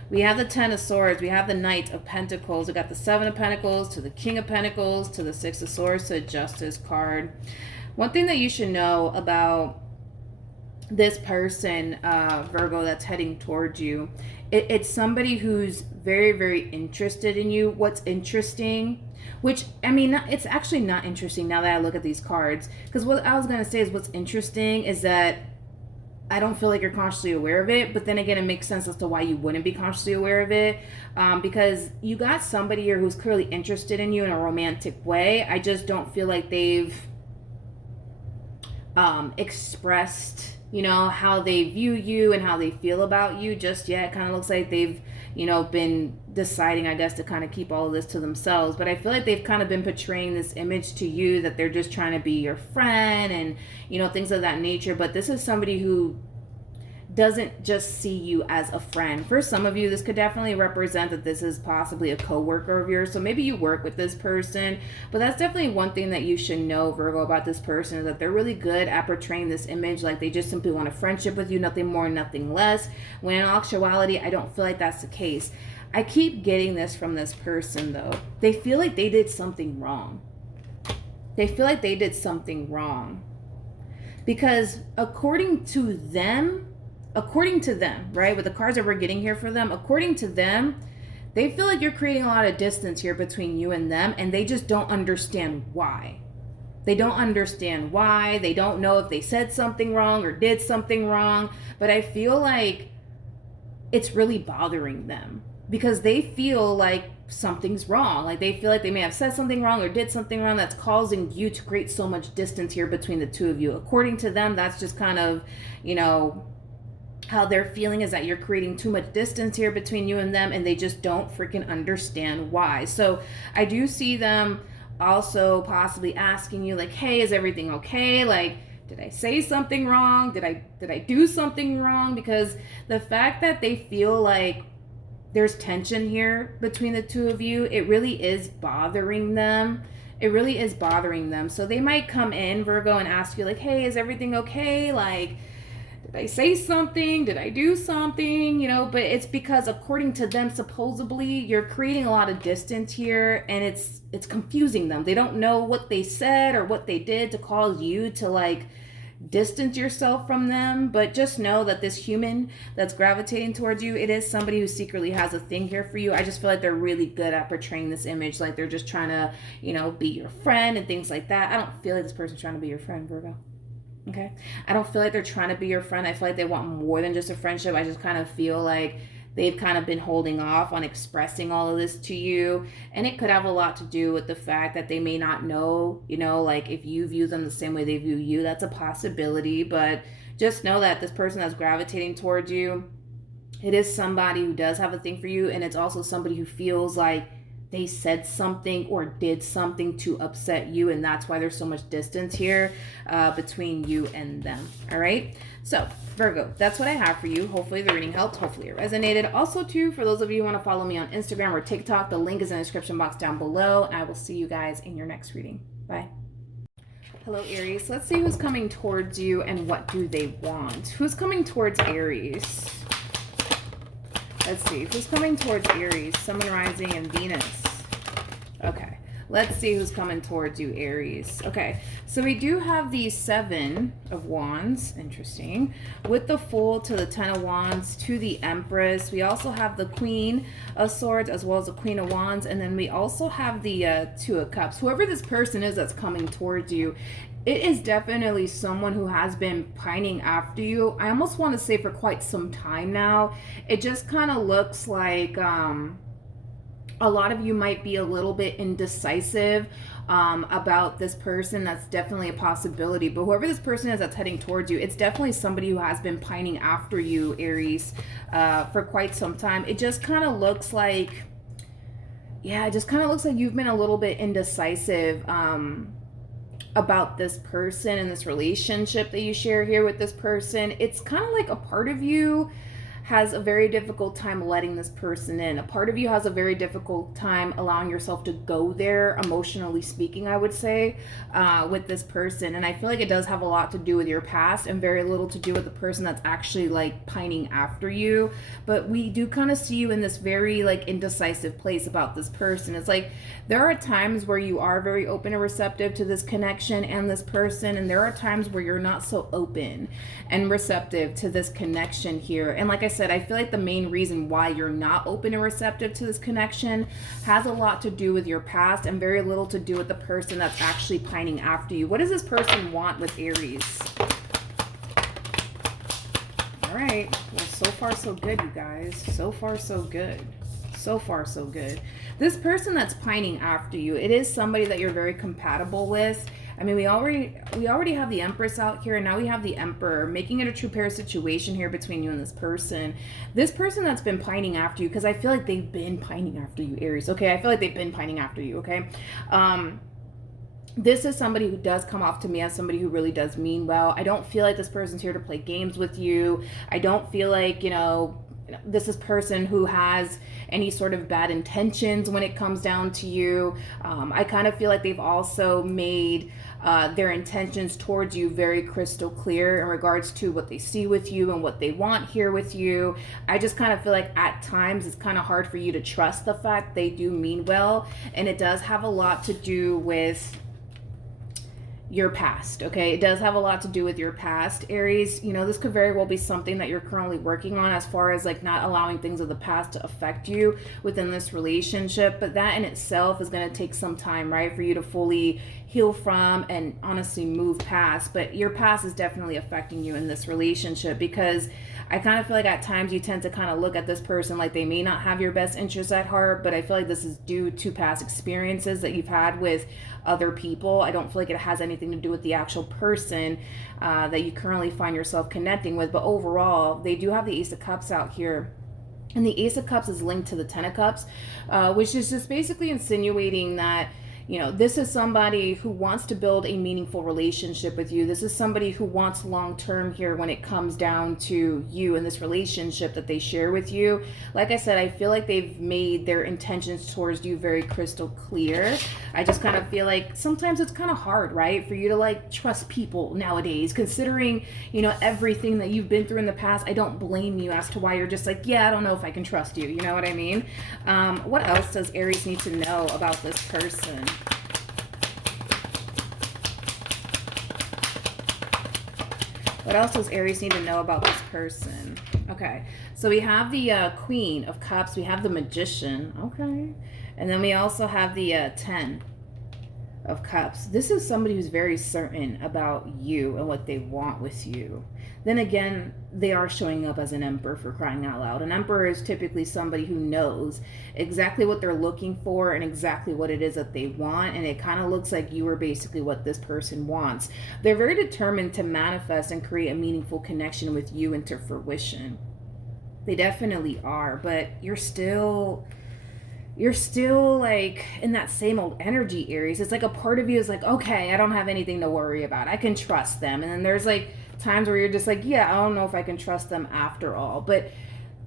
We have the Ten of Swords. We have the Knight of Pentacles. We got the Seven of Pentacles to the King of Pentacles to the Six of Swords to the Justice card. One thing that you should know about this person, Virgo, that's heading towards you, it's somebody who's very, very interested in you. What's interesting, which, I mean, it's actually not interesting now that I look at these cards, because what I was going to say is what's interesting is that I don't feel like you're consciously aware of it, but then again, it makes sense as to why you wouldn't be consciously aware of it, because you got somebody here who's clearly interested in you in a romantic way. I just don't feel like they've expressed, you know, how they view you and how they feel about you just yet. It kind of looks like they've, you know, been deciding, I guess, to kind of keep all of this to themselves. But I feel like they've kind of been portraying this image to you that they're just trying to be your friend and, you know, things of that nature. But this is somebody who doesn't just see you as a friend. For some of you, this could definitely represent that this is possibly a coworker of yours. So maybe you work with this person, but that's definitely one thing that you should know, Virgo, about this person, is that they're really good at portraying this image like they just simply want a friendship with you, nothing more, nothing less. When in actuality, I don't feel like that's the case. I keep getting this from this person, though. They feel like they did something wrong. They feel like they did something wrong. Because according to them, right, with the cards that we're getting here for them, according to them, they feel like you're creating a lot of distance here between you and them, and they just don't understand why. They don't understand why. They don't know if they said something wrong or did something wrong, but I feel like it's really bothering them because they feel like something's wrong. Like they feel like they may have said something wrong or did something wrong that's causing you to create so much distance here between the two of you. According to them, that's just kind of, you know, how they're feeling, is that you're creating too much distance here between you and them, and they just don't freaking understand why. So I do see them also possibly asking you, like, hey, is everything okay? Like, did I say something wrong? Did I do something wrong? Because the fact that they feel like there's tension here between the two of you, it really is bothering them. It really is bothering them. So they might come in, Virgo, and ask you, like, hey, is everything okay? Like, did I say something? Did I do something? You know, but it's because according to them, supposedly, you're creating a lot of distance here, and it's confusing them. They don't know what they said or what they did to cause you to, like, distance yourself from them. But just know that this human that's gravitating towards you, it is somebody who secretly has a thing here for you. I just feel like they're really good at portraying this image, like they're just trying to, you know, be your friend and things like that. I don't feel like this person's trying to be your friend, Virgo. Okay, I don't feel like they're trying to be your friend. I feel like they want more than just a friendship. I just kind of feel like they've kind of been holding off on expressing all of this to you. And it could have a lot to do with the fact that they may not know, you know, like if you view them the same way they view you. That's a possibility. But just know that this person that's gravitating towards you, it is somebody who does have a thing for you. And it's also somebody who feels like they said something or did something to upset you, and that's why there's so much distance here between you and them. All right, so Virgo, that's what I have for you. Hopefully the reading helped. Hopefully it resonated. Also, too, for those of you who want to follow me on Instagram or TikTok, the link is in the description box down below, and I will see you guys in your next reading. Bye. Hello, Aries. Let's see who's coming towards you and what do they want. Who's coming towards Aries? Let's see. Who's coming towards Aries? Sun, Moon, Rising, and Venus. Okay. Let's see who's coming towards you, Aries. Okay, so we do have the Seven of Wands, interesting, with the Fool to the Ten of Wands to the Empress. We also have the Queen of Swords as well as the Queen of Wands, and then we also have the Two of Cups. Whoever this person is that's coming towards you, it is definitely someone who has been pining after you. I almost want to say for quite some time now. It just kind of looks like a lot of you might be a little bit indecisive about this person. That's definitely a possibility. But whoever this person is that's heading towards you, it's definitely somebody who has been pining after you, Aries, for quite some time. It just kind of looks like, yeah, it just kind of looks like you've been a little bit indecisive about this person and this relationship that you share here with this person. It's kind of like a part of you has a very difficult time letting this person in. A part of you has a very difficult time allowing yourself to go there, emotionally speaking, I would say, with this person. And I feel like it does have a lot to do with your past and very little to do with the person that's actually like pining after you. But we do kind of see you in this very like indecisive place about this person. It's like there are times where you are very open and receptive to this connection and this person, and there are times where you're not so open and receptive to this connection here. And like I said, I feel like the main reason why you're not open and receptive to this connection has a lot to do with your past and very little to do with the person that's actually pining after you. What does this person want with Aries? All right. Well, so far so good, you guys. So far so good. So far so good. This person that's pining after you, it is somebody that you're very compatible with. I mean, we already have the Empress out here, and now we have the Emperor, making it a true pair situation here between you and this person. This person that's been pining after you, because I feel like they've been pining after you, Aries, okay? I feel like they've been pining after you, okay? This is somebody who does come off to me as somebody who really does mean well. I don't feel like this person's here to play games with you. I don't feel like, you know, this is person who has any sort of bad intentions when it comes down to you. I kind of feel like they've also made their intentions towards you very crystal clear in regards to what they see with you and what they want here with you. I just kind of feel like at times it's kind of hard for you to trust the fact they do mean well, and it does have a lot to do with your past, okay? It does have a lot to do with your past, Aries. You know, this could very well be something that you're currently working on as far as like not allowing things of the past to affect you within this relationship, but that in itself is going to take some time, right, for you to fully heal from and honestly move past. But your past is definitely affecting you in this relationship, because I kind of feel like at times you tend to kind of look at this person like they may not have your best interests at heart, but I feel like this is due to past experiences that you've had with other people. I don't feel like it has anything to do with the actual person that you currently find yourself connecting with. But overall, they do have the Ace of Cups out here. And the Ace of Cups is linked to the Ten of Cups, which is just basically insinuating that, you know, this is somebody who wants to build a meaningful relationship with you. This is somebody who wants long-term here when it comes down to you and this relationship that they share with you. Like I said, I feel like they've made their intentions towards you very crystal clear. I just kind of feel like sometimes it's kind of hard, right, for you to like trust people nowadays, considering, you know, everything that you've been through in the past. I don't blame you as to why you're just like, yeah, I don't know if I can trust you. You know what I mean? What else does Aries need to know about this person? What else does Aries need to know about this person? Okay, so we have the Queen of Cups. We have the Magician. Okay. And then we also have the Ten of Cups. This is somebody who's very certain about you and what they want with you. Then again, they are showing up as an Emperor, for crying out loud. An Emperor is typically somebody who knows exactly what they're looking for and exactly what it is that they want. And it kind of looks like you are basically what this person wants. They're very determined to manifest and create a meaningful connection with you into fruition. They definitely are, but you're still like in that same old energy, Aries. It's like a part of you is like, okay, I don't have anything to worry about. I can trust them. And then there's like times where you're just like, yeah, I don't know if I can trust them after all. But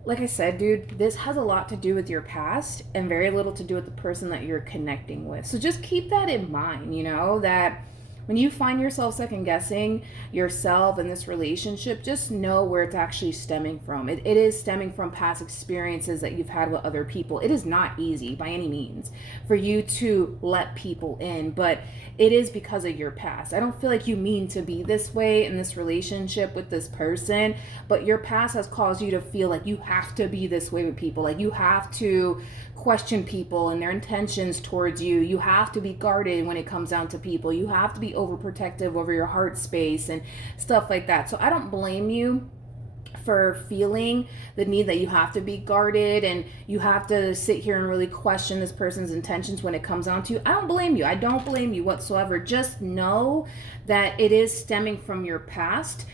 like I said, dude, this has a lot to do with your past and very little to do with the person that you're connecting with. So just keep that in mind, you know, that when you find yourself second guessing yourself in this relationship, just know where it's actually stemming from. It is stemming from past experiences that you've had with other people. It is not easy by any means for you to let people in, but it is because of your past. I don't feel like you mean to be this way in this relationship with this person, but your past has caused you to feel like you have to be this way with people. Like you have to question people and their intentions towards you. You have to be guarded when it comes down to people. You have to be overprotective over your heart space and stuff like that. So I don't blame you for feeling the need that you have to be guarded and you have to sit here and really question this person's intentions when it comes down to you. I don't blame you. I don't blame you whatsoever. Just know that it is stemming from your past.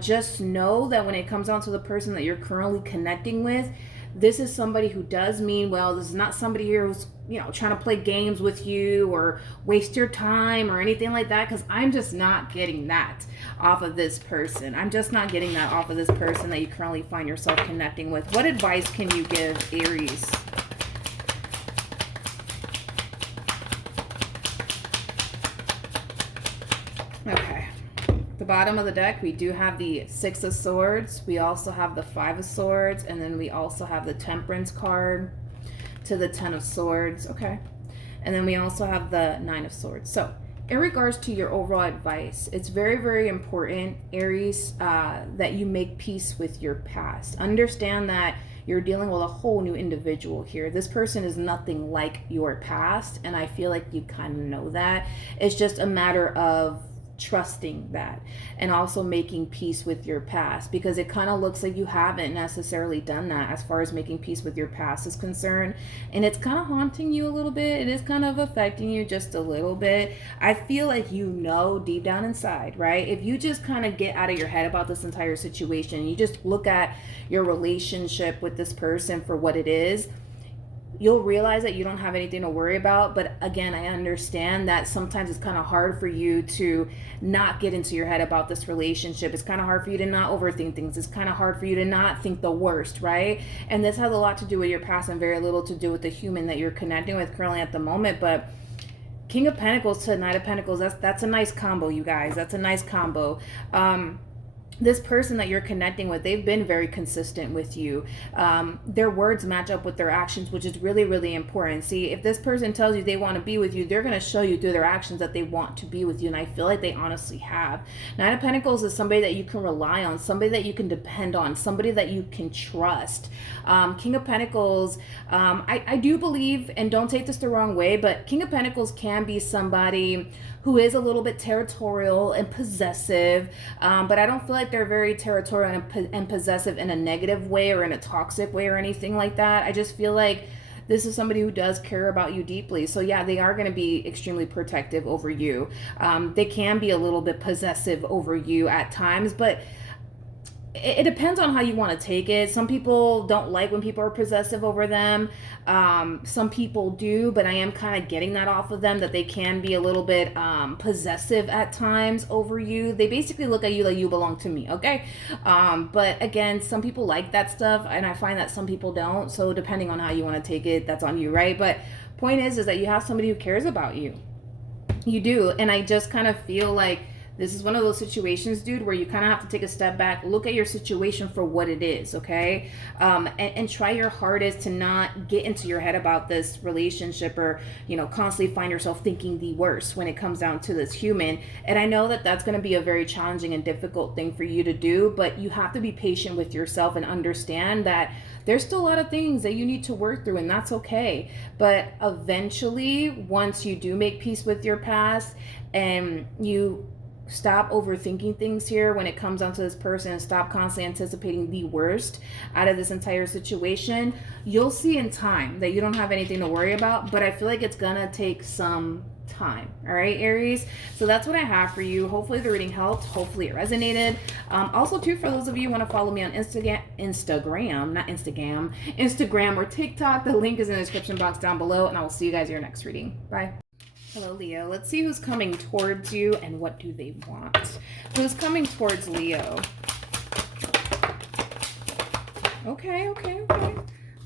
Just know that when it comes down to the person that you're currently connecting with, this is somebody who does mean well. This is not somebody here who's, trying to play games with you or waste your time or anything like that, because I'm just not getting that off of this person. I'm just not getting that off of this person that you currently find yourself connecting with. What advice can you give Aries? Okay. The bottom of the deck, we do have the Six of Swords. We also have the Five of Swords. And then we also have the Temperance card to the Ten of Swords. Okay. And then we also have the Nine of Swords. So in regards to your overall advice, it's very, very important, Aries, that you make peace with your past. Understand that you're dealing with a whole new individual here. This person is nothing like your past. And I feel like you kind of know that. It's just a matter of trusting that and also making peace with your past, because it kind of looks like you haven't necessarily done that as far as making peace with your past is concerned, and it's kind of haunting you a little bit. It is kind of affecting you just a little bit. I feel like deep down inside, right, if you just kind of get out of your head about this entire situation, you just look at your relationship with this person for what it is, you'll realize that you don't have anything to worry about. But again, I understand that sometimes it's kind of hard for you to not get into your head about this relationship. It's kind of hard for you to not overthink things. It's kind of hard for you to not think the worst, right? And this has a lot to do with your past and very little to do with the human that you're connecting with currently at the moment. But King of Pentacles to Knight of Pentacles, that's a nice combo, you guys. That's a nice combo. This person that you're connecting with, they've been very consistent with you. Their words match up with their actions, which is really, really important. See, if this person tells you they want to be with you, they're going to show you through their actions that they want to be with you. And I feel like they honestly have. Knight of Pentacles is somebody that you can rely on, somebody that you can depend on, somebody that you can trust. King of Pentacles, I do believe, and don't take this the wrong way, but King of Pentacles can be somebody who is a little bit territorial and possessive, but I don't feel like they're very territorial and possessive in a negative way or in a toxic way or anything like that. I just feel like this is somebody who does care about you deeply. So yeah, they are going to be extremely protective over you. They can be a little bit possessive over you at times, but it depends on how you want to take it. Some people don't like when people are possessive over them. Some people do, but I am kind of getting that off of them, that they can be a little bit possessive at times over you. They basically look at you like you belong to me, okay? But again, some people like that stuff, and I find that some people don't. So depending on how you want to take it, that's on you, right? But point is that you have somebody who cares about you. You do. And I just kind of feel like this is one of those situations, dude, where you kind of have to take a step back, look at your situation for what it is, okay? And try your hardest to not get into your head about this relationship or, constantly find yourself thinking the worst when it comes down to this human. And I know that that's going to be a very challenging and difficult thing for you to do, but you have to be patient with yourself and understand that there's still a lot of things that you need to work through, and that's okay. But eventually, once you do make peace with your past and you stop overthinking things here when it comes down to this person and stop constantly anticipating the worst out of this entire situation, you'll see in time that you don't have anything to worry about. But I feel like it's gonna take some time. All right, Aries, so that's what I have for you. Hopefully the reading helped, hopefully it resonated. Also too, for those of you who want to follow me on Instagram or TikTok, the link is in the description box down below, and I will see you guys in your next reading. Bye. Hello, Leo. Let's see who's coming towards you and what do they want. Who's coming towards Leo? Okay.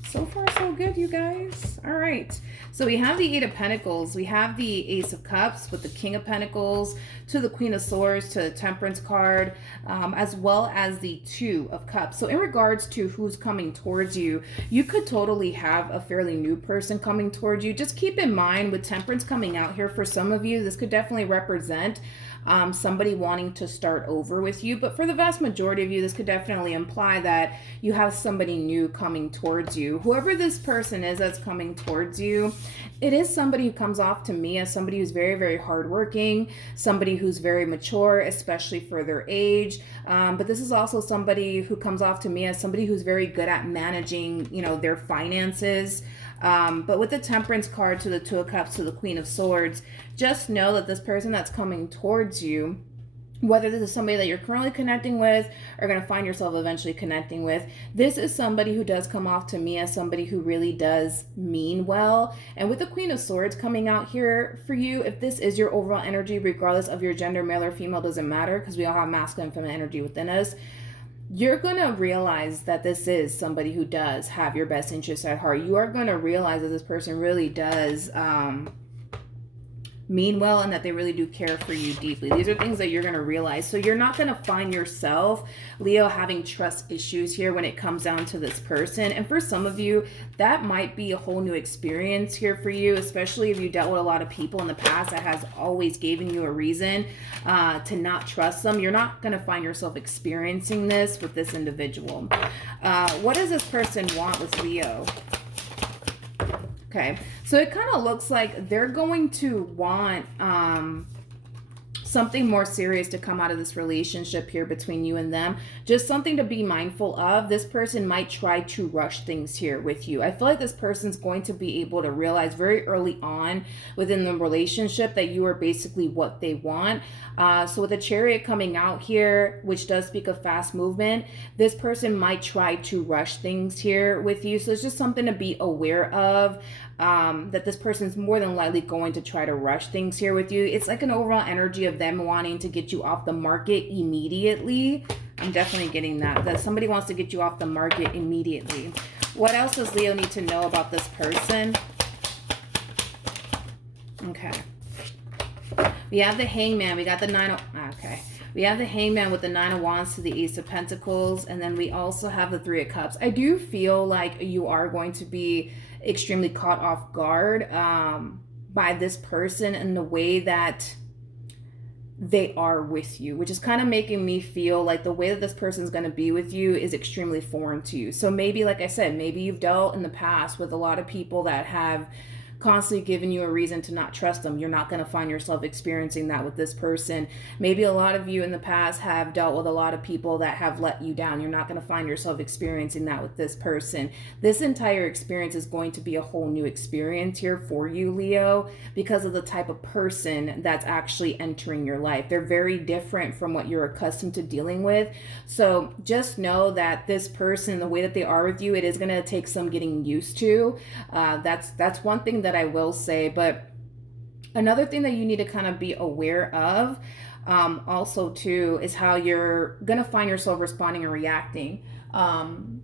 So far, so good, you guys. All right. So we have the Eight of Pentacles, we have the Ace of Cups with the King of Pentacles, to the Queen of Swords, to the Temperance card, as well as the Two of Cups. So in regards to who's coming towards you, you could totally have a fairly new person coming towards you. Just keep in mind with Temperance coming out here for some of you, this could definitely represent somebody wanting to start over with you. But for the vast majority of you, this could definitely imply that you have somebody new coming towards you. Whoever this person is that's coming towards you, it is somebody who comes off to me as somebody who's very, very hardworking, somebody who's very mature, especially for their age. But this is also somebody who comes off to me as somebody who's very good at managing, you know, their finances. But with the Temperance card, to the Two of Cups, to the Queen of Swords, just know that this person that's coming towards you, whether this is somebody that you're currently connecting with or going to find yourself eventually connecting with, this is somebody who does come off to me as somebody who really does mean well. And with the Queen of Swords coming out here for you, if this is your overall energy, regardless of your gender, male or female, doesn't matter, because we all have masculine and feminine energy within us, you're going to realize that this is somebody who does have your best interests at heart. You are going to realize that this person really does mean well, and that they really do care for you deeply. These are things that you're going to realize. So you're not going to find yourself, Leo, having trust issues here when it comes down to this person. And for some of you, that might be a whole new experience here for you, especially if you dealt with a lot of people in the past that has always given you a reason to not trust them. You're not going to find yourself experiencing this with this individual. What does this person want with Leo? Okay, so it kind of looks like they're going to want something more serious to come out of this relationship here between you and them. Just something to be mindful of. This person might try to rush things here with you. I feel like this person's going to be able to realize very early on within the relationship that you are basically what they want. So with the Chariot coming out here, which does speak of fast movement, this person might try to rush things here with you. So it's just something to be aware of. That this person's more than likely going to try to rush things here with you. It's like an overall energy of them wanting to get you off the market immediately. I'm definitely getting that somebody wants to get you off the market immediately. What else does Leo need to know about this person? Okay. We have the Hangman. We got the we have the Hangman with the Nine of Wands to the Ace of Pentacles. And then we also have the Three of Cups. I do feel like you are going to be extremely caught off guard by this person and the way that they are with you, which is kind of making me feel like the way that this person is going to be with you is extremely foreign to you. So maybe, like I said, maybe you've dealt in the past with a lot of people that have constantly giving you a reason to not trust them. You're not going to find yourself experiencing that with this person. Maybe a lot of you in the past have dealt with a lot of people that have let you down. You're not going to find yourself experiencing that with this person. This entire experience is going to be a whole new experience here for you, Leo, because of the type of person that's actually entering your life. They're very different from what you're accustomed to dealing with. So just know that this person, the way that they are with you, it is going to take some getting used to. That's one thing that I will say. But another thing that you need to kind of be aware of also too is how you're gonna find yourself responding and reacting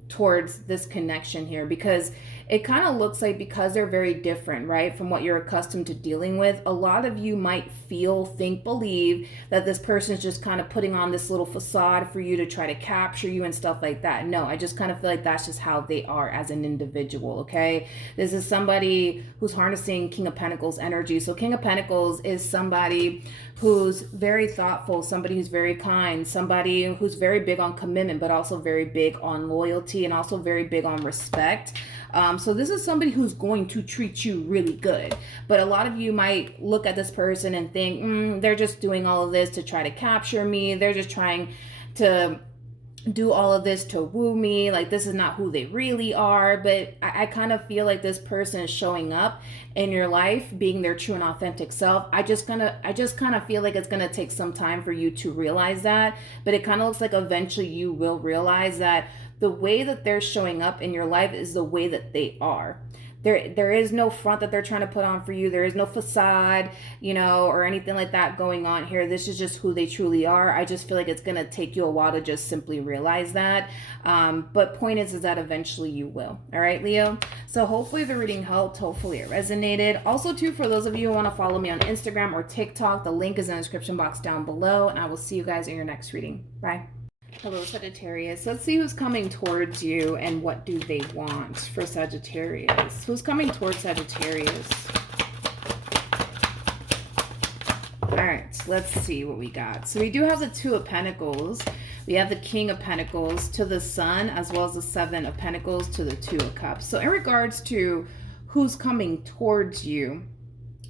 towards this connection here, because it kind of looks like, because they're very different, right, from what you're accustomed to dealing with, a lot of you might feel, think, believe that this person is just kind of putting on this little facade for you to try to capture you and stuff like that. No, I just kind of feel like that's just how they are as an individual, okay? This is somebody who's harnessing King of Pentacles energy. So King of Pentacles is somebody who's very thoughtful, somebody who's very kind, somebody who's very big on commitment, but also very big on loyalty and also very big on respect. So this is somebody who's going to treat you really good. But a lot of you might look at this person and think, they're just doing all of this to try to capture me. They're just trying to do all of this to woo me. Like, this is not who they really are. But I kind of feel like this person is showing up in your life being their true and authentic self. I just kind of feel like it's gonna take some time for you to realize that. But it kind of looks like eventually you will realize that the way that they're showing up in your life is the way that they are. there is no front that they're trying to put on for you. There is no facade, you know, or anything like that going on here. This is just who they truly are. I just feel like it's going to take you a while to just simply realize that. But point is that eventually you will. All right, Leo. So hopefully the reading helped. Hopefully it resonated. Also, too, for those of you who want to follow me on Instagram or TikTok, the link is in the description box down below. And I will see you guys in your next reading. Bye. Hello, Sagittarius. Let's see who's coming towards you and what do they want for Sagittarius. Who's coming towards Sagittarius? All right, let's see what we got. So we do have the Two of Pentacles. We have the King of Pentacles to the Sun, as well as the Seven of Pentacles to the Two of Cups. So in regards to who's coming towards you,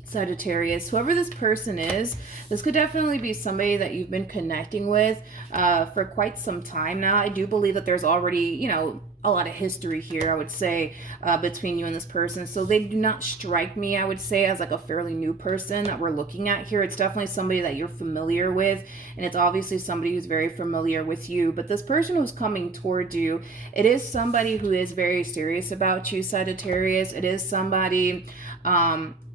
Sagittarius, whoever this person is, this could definitely be somebody that you've been connecting with for quite some time now. I do believe that there's already, you know, a lot of history here, I would say, between you and this person. So they do not strike me, I would say, as like a fairly new person that we're looking at here. It's definitely somebody that you're familiar with, and it's obviously somebody who's very familiar with you. But this person who's coming towards you, it is somebody who is very serious about you, Sagittarius. It is somebody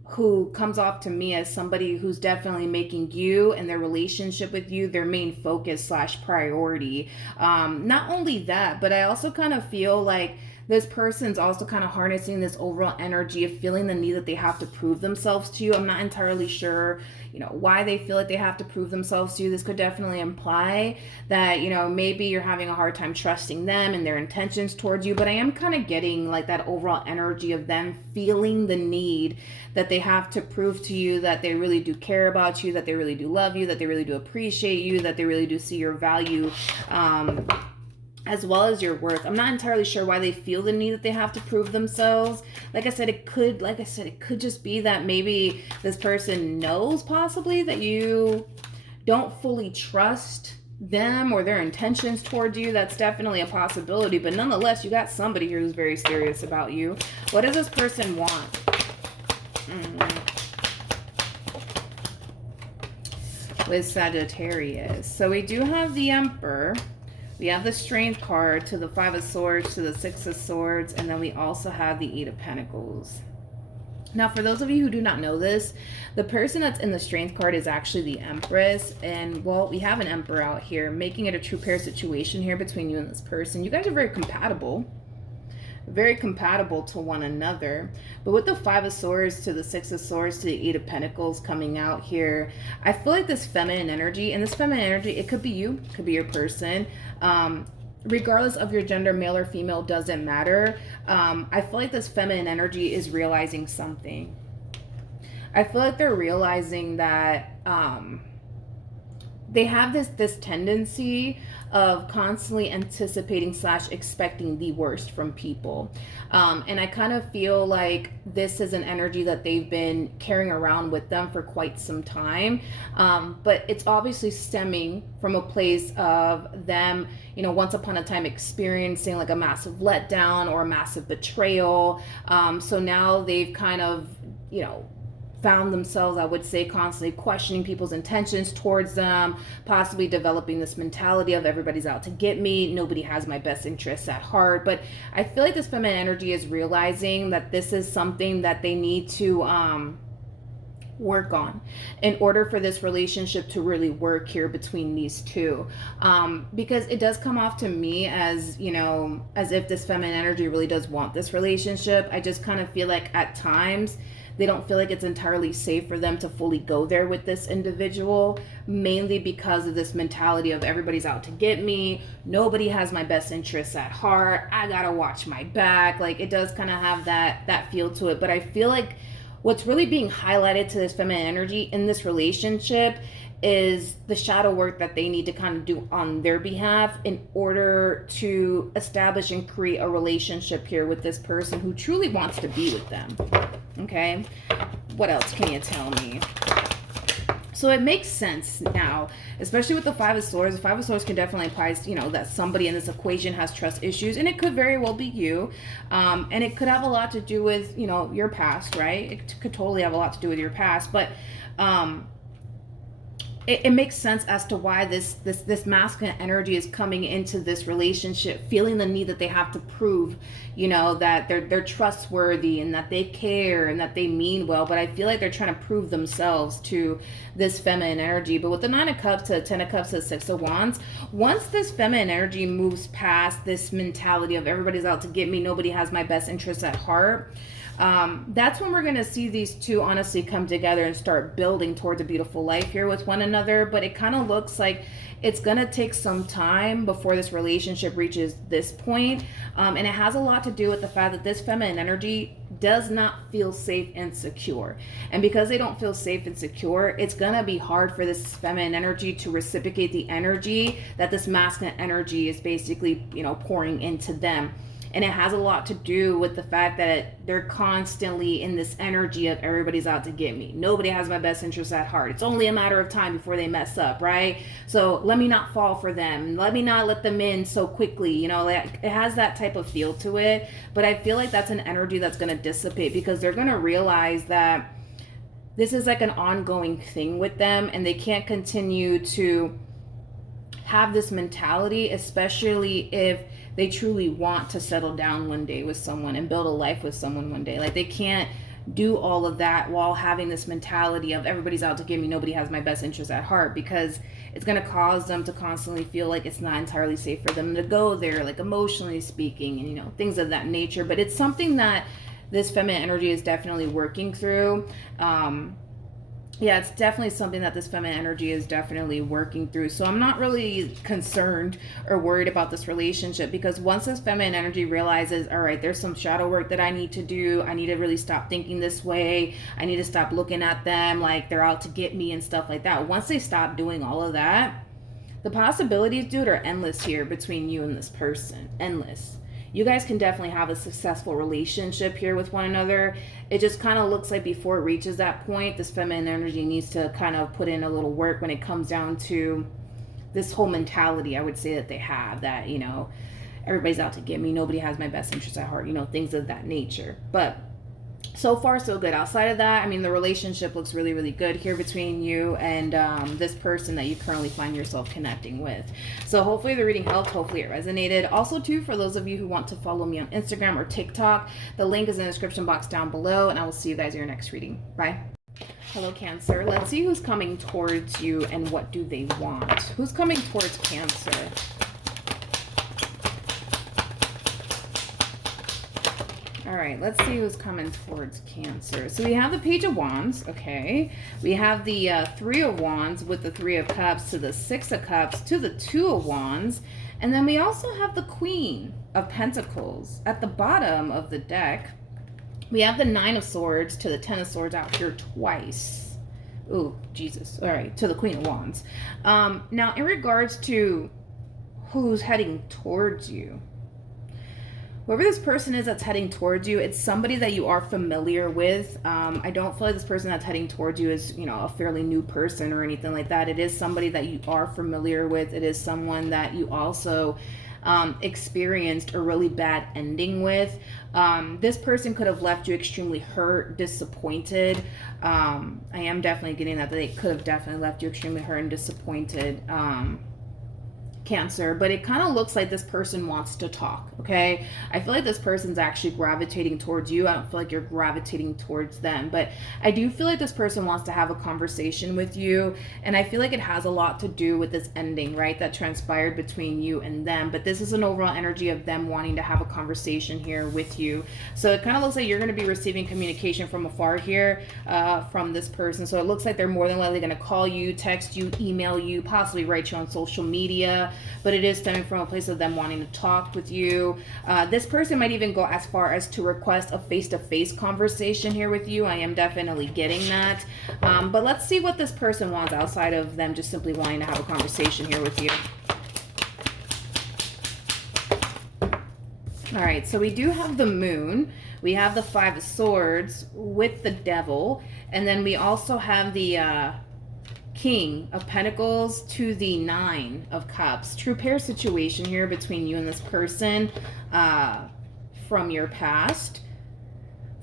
who comes off to me as somebody who's definitely making you and their relationship with you their main focus / priority. Not only that, but I also kind of feel like this person's also kind of harnessing this overall energy of feeling the need that they have to prove themselves to you. I'm not entirely sure, you know, why they feel like they have to prove themselves to you. This could definitely imply that, you know, maybe you're having a hard time trusting them and their intentions towards you. But I am kind of getting like that overall energy of them feeling the need that they have to prove to you that they really do care about you, that they really do love you, that they really do appreciate you, that they really do see your value, as well as your worth. I'm not entirely sure why they feel the need that they have to prove themselves. Like I said, it could just be that maybe this person knows possibly that you don't fully trust them or their intentions towards you. That's definitely a possibility. But nonetheless, you got somebody here who's very serious about you. What does this person want? With Sagittarius. So we do have the Emperor. We have the Strength card to the Five of Swords to the Six of Swords, and then we also have the Eight of Pentacles. Now, for those of you who do not know this, the person that's in the Strength card is actually the Empress, and well, we have an Emperor out here, making it a true pair situation here between you and this person. You guys are very compatible to one another. But with the Five of Swords to the Six of Swords to the Eight of Pentacles coming out here, I feel like this feminine energy, and this feminine energy, it could be you, it could be your person, regardless of your gender, male or female, doesn't matter. I feel like this feminine energy is realizing something. I feel like they're realizing that they have this tendency of constantly anticipating / expecting the worst from people. And I kind of feel like this is an energy that they've been carrying around with them for quite some time. But it's obviously stemming from a place of them, you know, once upon a time experiencing like a massive letdown or a massive betrayal. So now they've kind of, you know, found themselves, I would say, constantly questioning people's intentions towards them, possibly developing this mentality of everybody's out to get me, nobody has my best interests at heart. But I feel like this feminine energy is realizing that this is something that they need to work on in order for this relationship to really work here between these two, because it does come off to me as, you know, as if this feminine energy really does want this relationship. I just kind of feel like at times they don't feel like it's entirely safe for them to fully go there with this individual, mainly because of this mentality of everybody's out to get me, nobody has my best interests at heart, I gotta watch my back. Like, it does kind of have that feel to it. But I feel like what's really being highlighted to this feminine energy in this relationship is the shadow work that they need to kind of do on their behalf in order to establish and create a relationship here with this person who truly wants to be with them. Okay, what else can you tell me? So it makes sense now, especially with the Five of Swords. The Five of Swords can definitely imply, you know, that somebody in this equation has trust issues, and it could very well be you. And it could have a lot to do with, you know, your past, right? It could totally have a lot to do with your past. But it makes sense as to why this masculine energy is coming into this relationship, feeling the need that they have to prove, you know, that they're trustworthy and that they care and that they mean well. But I feel like they're trying to prove themselves to this feminine energy. But with the 9 of Cups to 10 of Cups to 6 of Wands, once this feminine energy moves past this mentality of everybody's out to get me, nobody has my best interests at heart, that's when we're going to see these two honestly come together and start building towards a beautiful life here with one another. But it kind of looks like it's going to take some time before this relationship reaches this point. And it has a lot to do with the fact that this feminine energy does not feel safe and secure. And because they don't feel safe and secure, it's going to be hard for this feminine energy to reciprocate the energy that this masculine energy is basically, you know, pouring into them. And it has a lot to do with the fact that they're constantly in this energy of everybody's out to get me. Nobody has my best interests at heart. It's only a matter of time before they mess up, right? So let me not fall for them. Let me not let them in so quickly. You know, like, it has that type of feel to it. But I feel like that's an energy that's going to dissipate because they're going to realize that this is like an ongoing thing with them and they can't continue to have this mentality, especially if they truly want to settle down one day with someone and build a life with someone one day. Like, they can't do all of that while having this mentality of everybody's out to get me, nobody has my best interest at heart, because it's going to cause them to constantly feel like it's not entirely safe for them to go there, like emotionally speaking, and, you know, things of that nature. But it's something that this feminine energy is definitely working through. Yeah, it's definitely something that this feminine energy is definitely working through. So I'm not really concerned or worried about this relationship, because once this feminine energy realizes, all right, there's some shadow work that I need to do. I need to really stop thinking this way. I need to stop looking at them like they're out to get me and stuff like that. Once they stop doing all of that, the possibilities, dude, are endless here between you and this person. Endless. You guys can definitely have a successful relationship here with one another. It just kind of looks like before it reaches that point, this feminine energy needs to kind of put in a little work when it comes down to this whole mentality, I would say, that they have, that, you know, everybody's out to get me, nobody has my best interest at heart, you know, things of that nature. But so far, so good. Outside of that, I mean, the relationship looks really, really good here between you and this person that you currently find yourself connecting with. So hopefully the reading helped. Hopefully it resonated. Also, too, for those of you who want to follow me on Instagram or TikTok, the link is in the description box down below, and I will see you guys in your next reading. Bye. Hello, Cancer. Let's see who's coming towards you and what do they want. Who's coming towards Cancer? All right, let's see who's coming towards Cancer. So we have the Page of Wands, okay. We have the 3 of Wands with the 3 of Cups to the 6 of Cups to the 2 of Wands. And then we also have the Queen of Pentacles at the bottom of the deck. We have the 9 of Swords to the 10 of Swords out here twice. Ooh, Jesus. All right, to the Queen of Wands. Now, in regards to who's heading towards you, whoever this person is that's heading towards you, it's somebody that you are familiar with. I don't feel like this person that's heading towards you is, you know, a fairly new person or anything like that. It is somebody that you are familiar with. It is someone that you also experienced a really bad ending with. This person could have left you extremely hurt, disappointed. I am definitely getting that they could have definitely left you extremely hurt and disappointed. Cancer, but it kind of looks like this person wants to talk, okay? I feel like this person's actually gravitating towards you. I don't feel like you're gravitating towards them, but I do feel like this person wants to have a conversation with you, and I feel like it has a lot to do with this ending, right, that transpired between you and them. But this is an overall energy of them wanting to have a conversation here with you. So it kind of looks like you're going to be receiving communication from afar here from this person. So it looks like they're more than likely going to call you, text you, email you, possibly write you on social media, but it is stemming from a place of them wanting to talk with you. This person might even go as far as to request a face-to-face conversation here with you. I am definitely getting that. But let's see what this person wants outside of them just simply wanting to have a conversation here with you. All right, so we do have the Moon. We have the 5 of Swords with the Devil. And then we also have the King of Pentacles to the 9 of Cups. True pair situation here between you and this person from your past.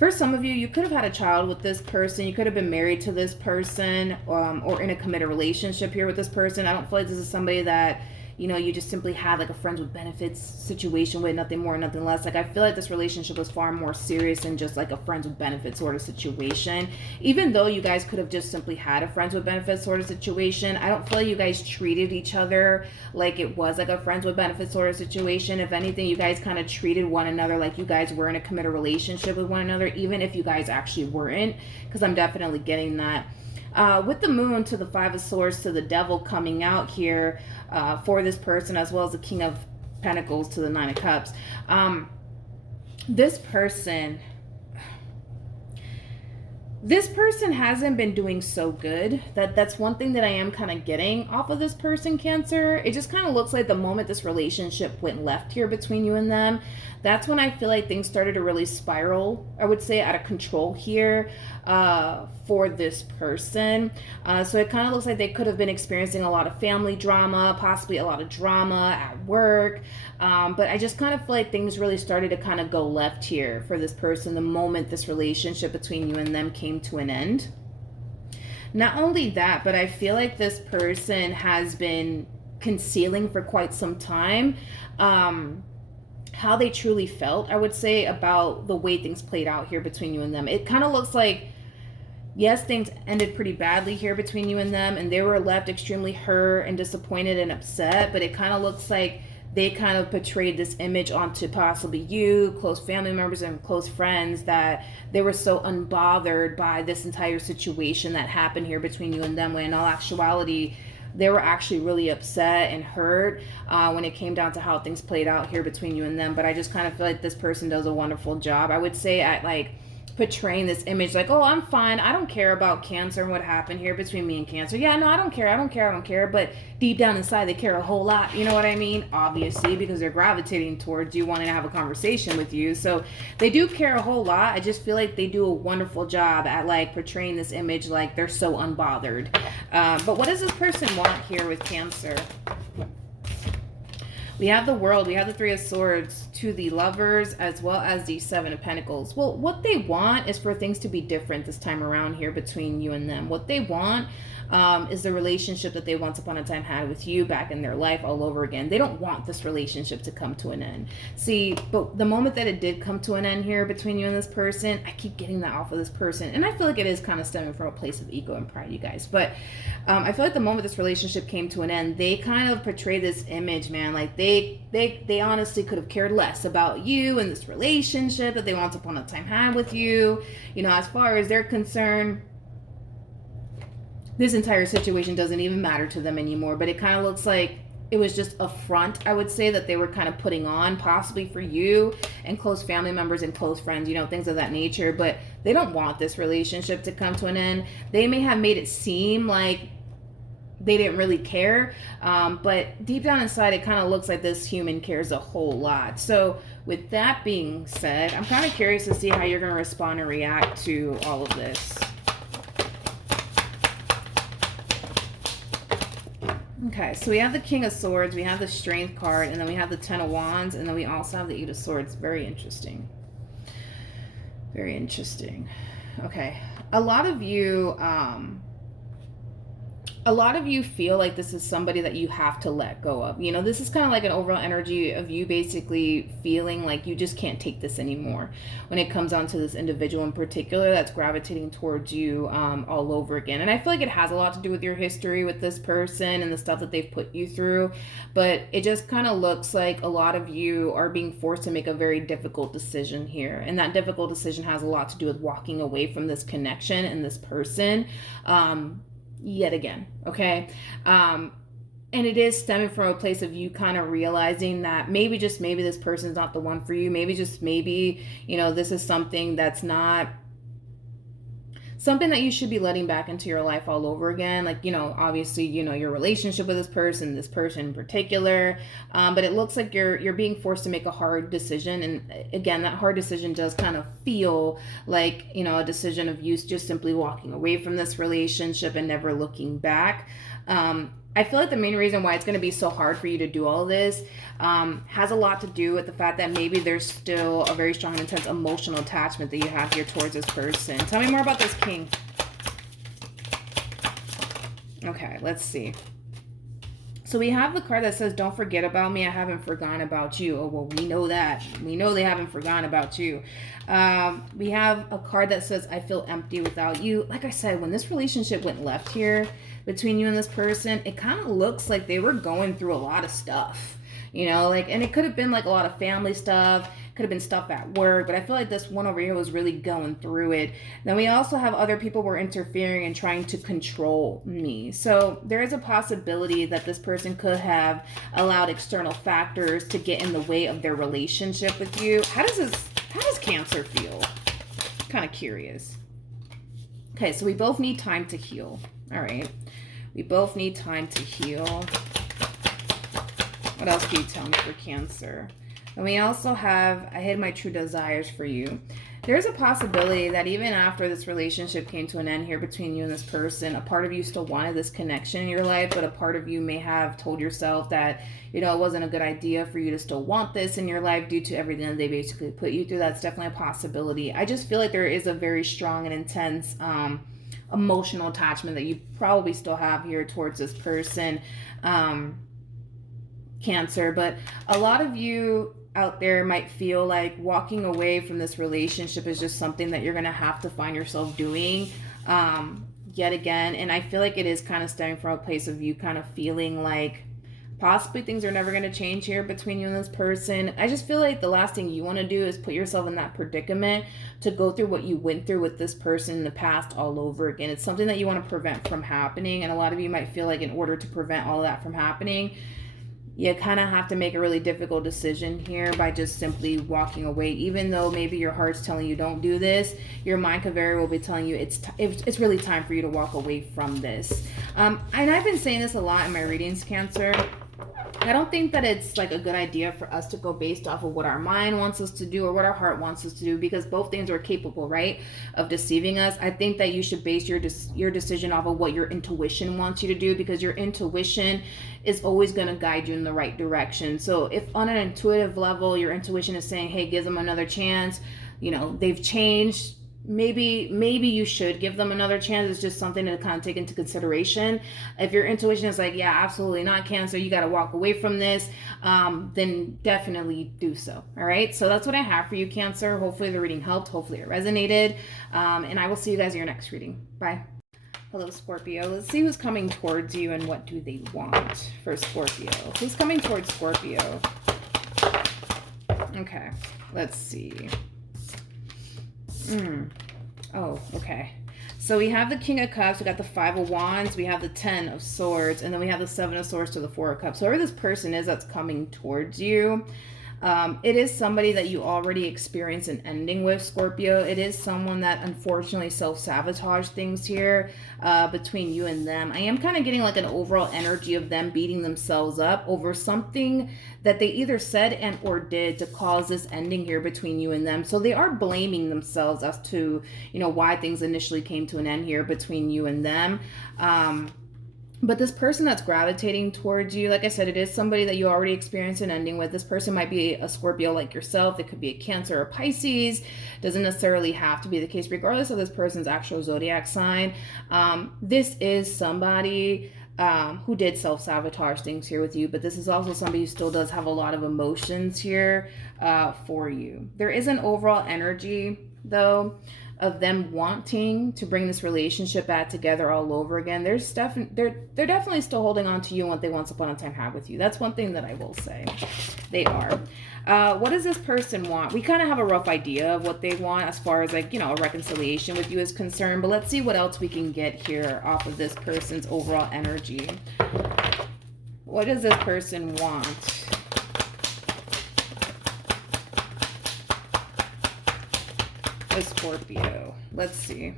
For some of you, you could have had a child with this person. You could have been married to this person, or in a committed relationship here with this person. I don't feel like this is somebody that, you know, you just simply had like a friends with benefits situation with, nothing more, nothing less. Like, I feel like this relationship was far more serious than just like a friends with benefits sort of situation. Even though you guys could have just simply had a friends with benefits sort of situation, I don't feel like you guys treated each other like it was like a friends with benefits sort of situation. If anything, you guys kind of treated one another like you guys were in a committed relationship with one another, even if you guys actually weren't, because I'm definitely getting that. With the moon to the Five of Swords to the Devil coming out here for this person, as well as the King of Pentacles to the Nine of Cups. This person hasn't been doing so good. That's one thing that I am kind of getting off of this person, Cancer. It just kind of looks like the moment this relationship went left here between you and them, that's when I feel like things started to really spiral, I would say, out of control here for this person. So it kind of looks like they could have been experiencing a lot of family drama, possibly a lot of drama at work. But I just kind of feel like things really started to kind of go left here for this person the moment this relationship between you and them came to an end. Not only that, but I feel like this person has been concealing for quite some time how they truly felt, I would say, about the way things played out here between you and them. It kind of looks like, yes, things ended pretty badly here between you and them, and they were left extremely hurt and disappointed and upset, but it kind of looks like they kind of portrayed this image onto possibly you, close family members and close friends, that they were so unbothered by this entire situation that happened here between you and them, when in all actuality, they were actually really upset and hurt when it came down to how things played out here between you and them. But I just kind of feel like this person does a wonderful job, I would say, at like portraying this image like, oh, I'm fine, I don't care about Cancer and what happened here between me and Cancer. Yeah, no, I don't care. But deep down inside, they care a whole lot. You know what I mean? Obviously, because they're gravitating towards you, wanting to have a conversation with you. So they do care a whole lot. I just feel like they do a wonderful job at like portraying this image like they're so unbothered. But what does this person want here with Cancer? We have the World, we have the Three of Swords to the Lovers, as well as the Seven of Pentacles. Well, what they want is for things to be different this time around here between you and them. What they want is the relationship that they once upon a time had with you back in their life all over again. They don't want this relationship to come to an end. See, but the moment that it did come to an end here between you and this person, I keep getting that off of this person. And I feel like it is kind of stemming from a place of ego and pride, you guys. But I feel like the moment this relationship came to an end, they kind of portray this image, man, like they honestly could have cared less about you and this relationship that they once upon a time had with you. You know, as far as they're concerned, this entire situation doesn't even matter to them anymore. But it kind of looks like it was just a front, I would say, that they were kind of putting on, possibly for you and close family members and close friends, you know, things of that nature. But they don't want this relationship to come to an end. They may have made it seem like they didn't really care, but deep down inside, it kind of looks like this human cares a whole lot. So with that being said, I'm kind of curious to see how you're going to respond and react to all of this. Okay, so we have the King of Swords, we have the Strength card, and then we have the Ten of Wands, and then we also have the Eight of Swords. Very interesting. Very interesting. Okay, a lot of you feel like this is somebody that you have to let go of. You know, this is kind of like an overall energy of you basically feeling like you just can't take this anymore when it comes down to this individual in particular that's gravitating towards you all over again. And I feel like it has a lot to do with your history with this person and the stuff that they've put you through. But it just kind of looks like a lot of you are being forced to make a very difficult decision here. And that difficult decision has a lot to do with walking away from this connection and this person. Yet again, okay? And it is stemming from a place of you kind of realizing that maybe, just maybe, this person's not the one for you. Maybe, just maybe, you know, this is something that's not something that you should be letting back into your life all over again. Like, you know, obviously, you know, your relationship with this person in particular. But it looks like you're being forced to make a hard decision. And again, that hard decision does kind of feel like, you know, a decision of you just simply walking away from this relationship and never looking back. I feel like the main reason why it's going to be so hard for you to do all this has a lot to do with the fact that maybe there's still a very strong and intense emotional attachment that you have here towards this person. Tell me more about this king. Okay, let's see. So we have the card that says, don't forget about me. I haven't forgotten about you. Oh, well, we know that. We know they haven't forgotten about you. We have a card that says, I feel empty without you. Like I said, when this relationship went left here between you and this person, it kind of looks like they were going through a lot of stuff. You know, like, and it could have been like a lot of family stuff, could have been stuff at work, but I feel like this one over here was really going through it. Then we also have other people were interfering and trying to control me. So there is a possibility that this person could have allowed external factors to get in the way of their relationship with you. How does Cancer feel? Kind of curious. Okay, so we both need time to heal. All right. We both need time to heal. What else can you tell me for Cancer? And we also have, I hid my true desires for you. There's a possibility that even after this relationship came to an end here between you and this person, a part of you still wanted this connection in your life, but a part of you may have told yourself that, you know, it wasn't a good idea for you to still want this in your life due to everything that they basically put you through. That's definitely a possibility. I just feel like there is a very strong and intense emotional attachment that you probably still have here towards this person. Cancer, but a lot of you out there might feel like walking away from this relationship is just something that you're going to have to find yourself doing yet again. And I feel like it is kind of stemming from a place of you kind of feeling like possibly things are never going to change here between you and this person. I just feel like the last thing you want to do is put yourself in that predicament to go through what you went through with this person in the past all over again. It's something that you want to prevent from happening. And a lot of you might feel like in order to prevent all of that from happening, you kind of have to make a really difficult decision here by just simply walking away. Even though maybe your heart's telling you don't do this, your mind could very well be telling you it's really time for you to walk away from this. And I've been saying this a lot in my readings, Cancer. I don't think that it's like a good idea for us to go based off of what our mind wants us to do or what our heart wants us to do, because both things are capable, right, of deceiving us. I think that you should base your decision off of what your intuition wants you to do, because your intuition is always going to guide you in the right direction. So if on an intuitive level, your intuition is saying, hey, give them another chance, you know, they've changed, maybe you should give them another chance. It's just something to kind of take into consideration. If your intuition is like, yeah, absolutely not, Cancer, you got to walk away from this, then definitely do so. All right, so that's what I have for you, Cancer. Hopefully the reading helped, hopefully it resonated, and I will see you guys in your next reading. Bye. Hello, Scorpio. Let's see who's coming towards you and what do they want for Scorpio. Who's coming towards Scorpio? Okay, let's see. Oh, okay. So we have the King of Cups, we got the Five of Wands, we have the Ten of Swords, and then we have the Seven of Swords to the Four of Cups. So whoever this person is that's coming towards you, it is somebody that you already experienced an ending with, Scorpio. It is someone that unfortunately self-sabotaged things here between you and them. I am kind of getting like an overall energy of them beating themselves up over something that they either said and or did to cause this ending here between you and them. So they are blaming themselves as to, you know, why things initially came to an end here between you and them. But this person that's gravitating towards you, like I said, it is somebody that you already experienced an ending with. This person might be a Scorpio like yourself. It could be a Cancer or Pisces. Doesn't necessarily have to be the case, regardless of this person's actual zodiac sign. This is somebody who did self-sabotage things here with you, but this is also somebody who still does have a lot of emotions here for you. There is an overall energy, though, of them wanting to bring this relationship back together all over again. They're definitely still holding on to you and what they once upon a time had with you. That's one thing that I will say. They are. What does this person want? We kind of have a rough idea of what they want as far as, like, you know, a reconciliation with you is concerned, but let's see what else we can get here off of this person's overall energy. What does this person want? A Scorpio. Let's see.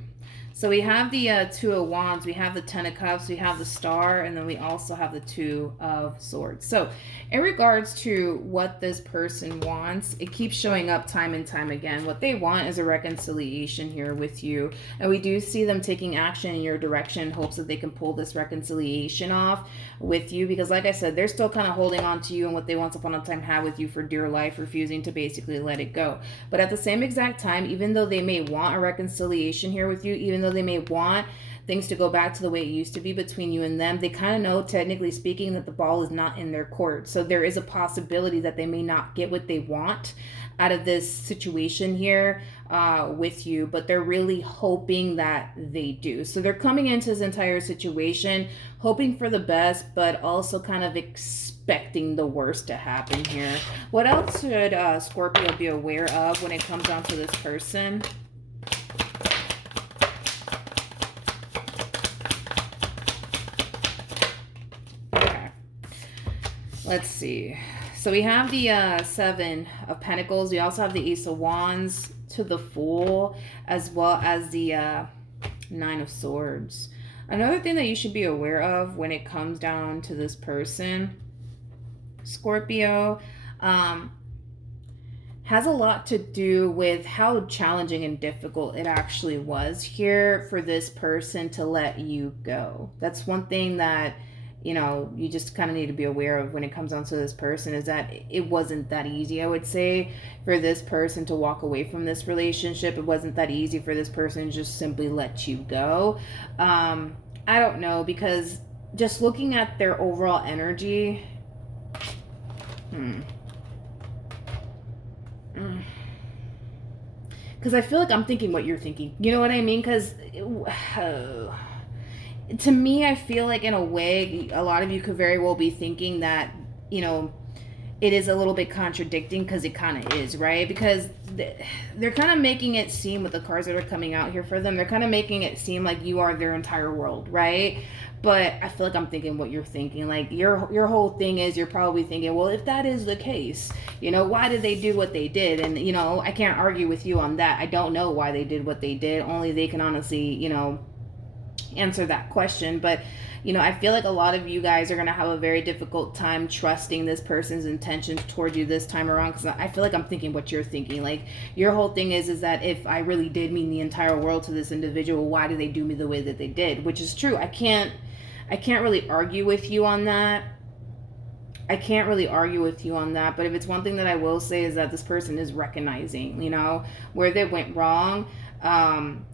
So we have the Two of Wands, we have the Ten of Cups, we have the Star, and then we also have the Two of Swords. So in regards to what this person wants, it keeps showing up time and time again. What they want is a reconciliation here with you. And we do see them taking action in your direction in hopes that they can pull this reconciliation off with you. Because like I said, they're still kind of holding on to you and what they once upon a time had with you for dear life, refusing to basically let it go. But at the same exact time, even though they may want a reconciliation here with you, even though they may want things to go back to the way it used to be between you and them, they kind of know, technically speaking, that the ball is not in their court. So there is a possibility that they may not get what they want out of this situation here with you, but they're really hoping that they do. So they're coming into this entire situation hoping for the best, but also kind of expecting the worst to happen here. What else should Scorpio be aware of when it comes down to this person? Let's see. So we have the Seven of Pentacles. We also have the Ace of Wands to the Fool, as well as the Nine of Swords. Another thing that you should be aware of when it comes down to this person, Scorpio, has a lot to do with how challenging and difficult it actually was here for this person to let you go. That's one thing that, you know, you just kind of need to be aware of when it comes down to this person, is that it wasn't that easy, I would say, for this person to walk away from this relationship. It wasn't that easy for this person to just simply let you go. I don't know, because just looking at their overall energy, because I feel like I'm thinking what you're thinking. You know what I mean? Because to me, I feel like in a way, a lot of you could very well be thinking that, you know, it is a little bit contradicting, because it kind of is, right? Because they're kind of making it seem, with the cards that are coming out here for them, they're kind of making it seem like you are their entire world, right? But I feel like I'm thinking what you're thinking. Like your whole thing is, you're probably thinking, well, if that is the case, you know, why did they do what they did? And, you know, I can't argue with you on that. I don't know why they did what they did. Only they can honestly, you know, answer that question. But, you know, I feel like a lot of you guys are going to have a very difficult time trusting this person's intentions toward you this time around, because I feel like I'm thinking what you're thinking. Like, your whole thing is that if I really did mean the entire world to this individual, why did they do me the way that they did? Which is true. I can't really argue with you on that. But if it's one thing that I will say, is that this person is recognizing, you know, where they went wrong.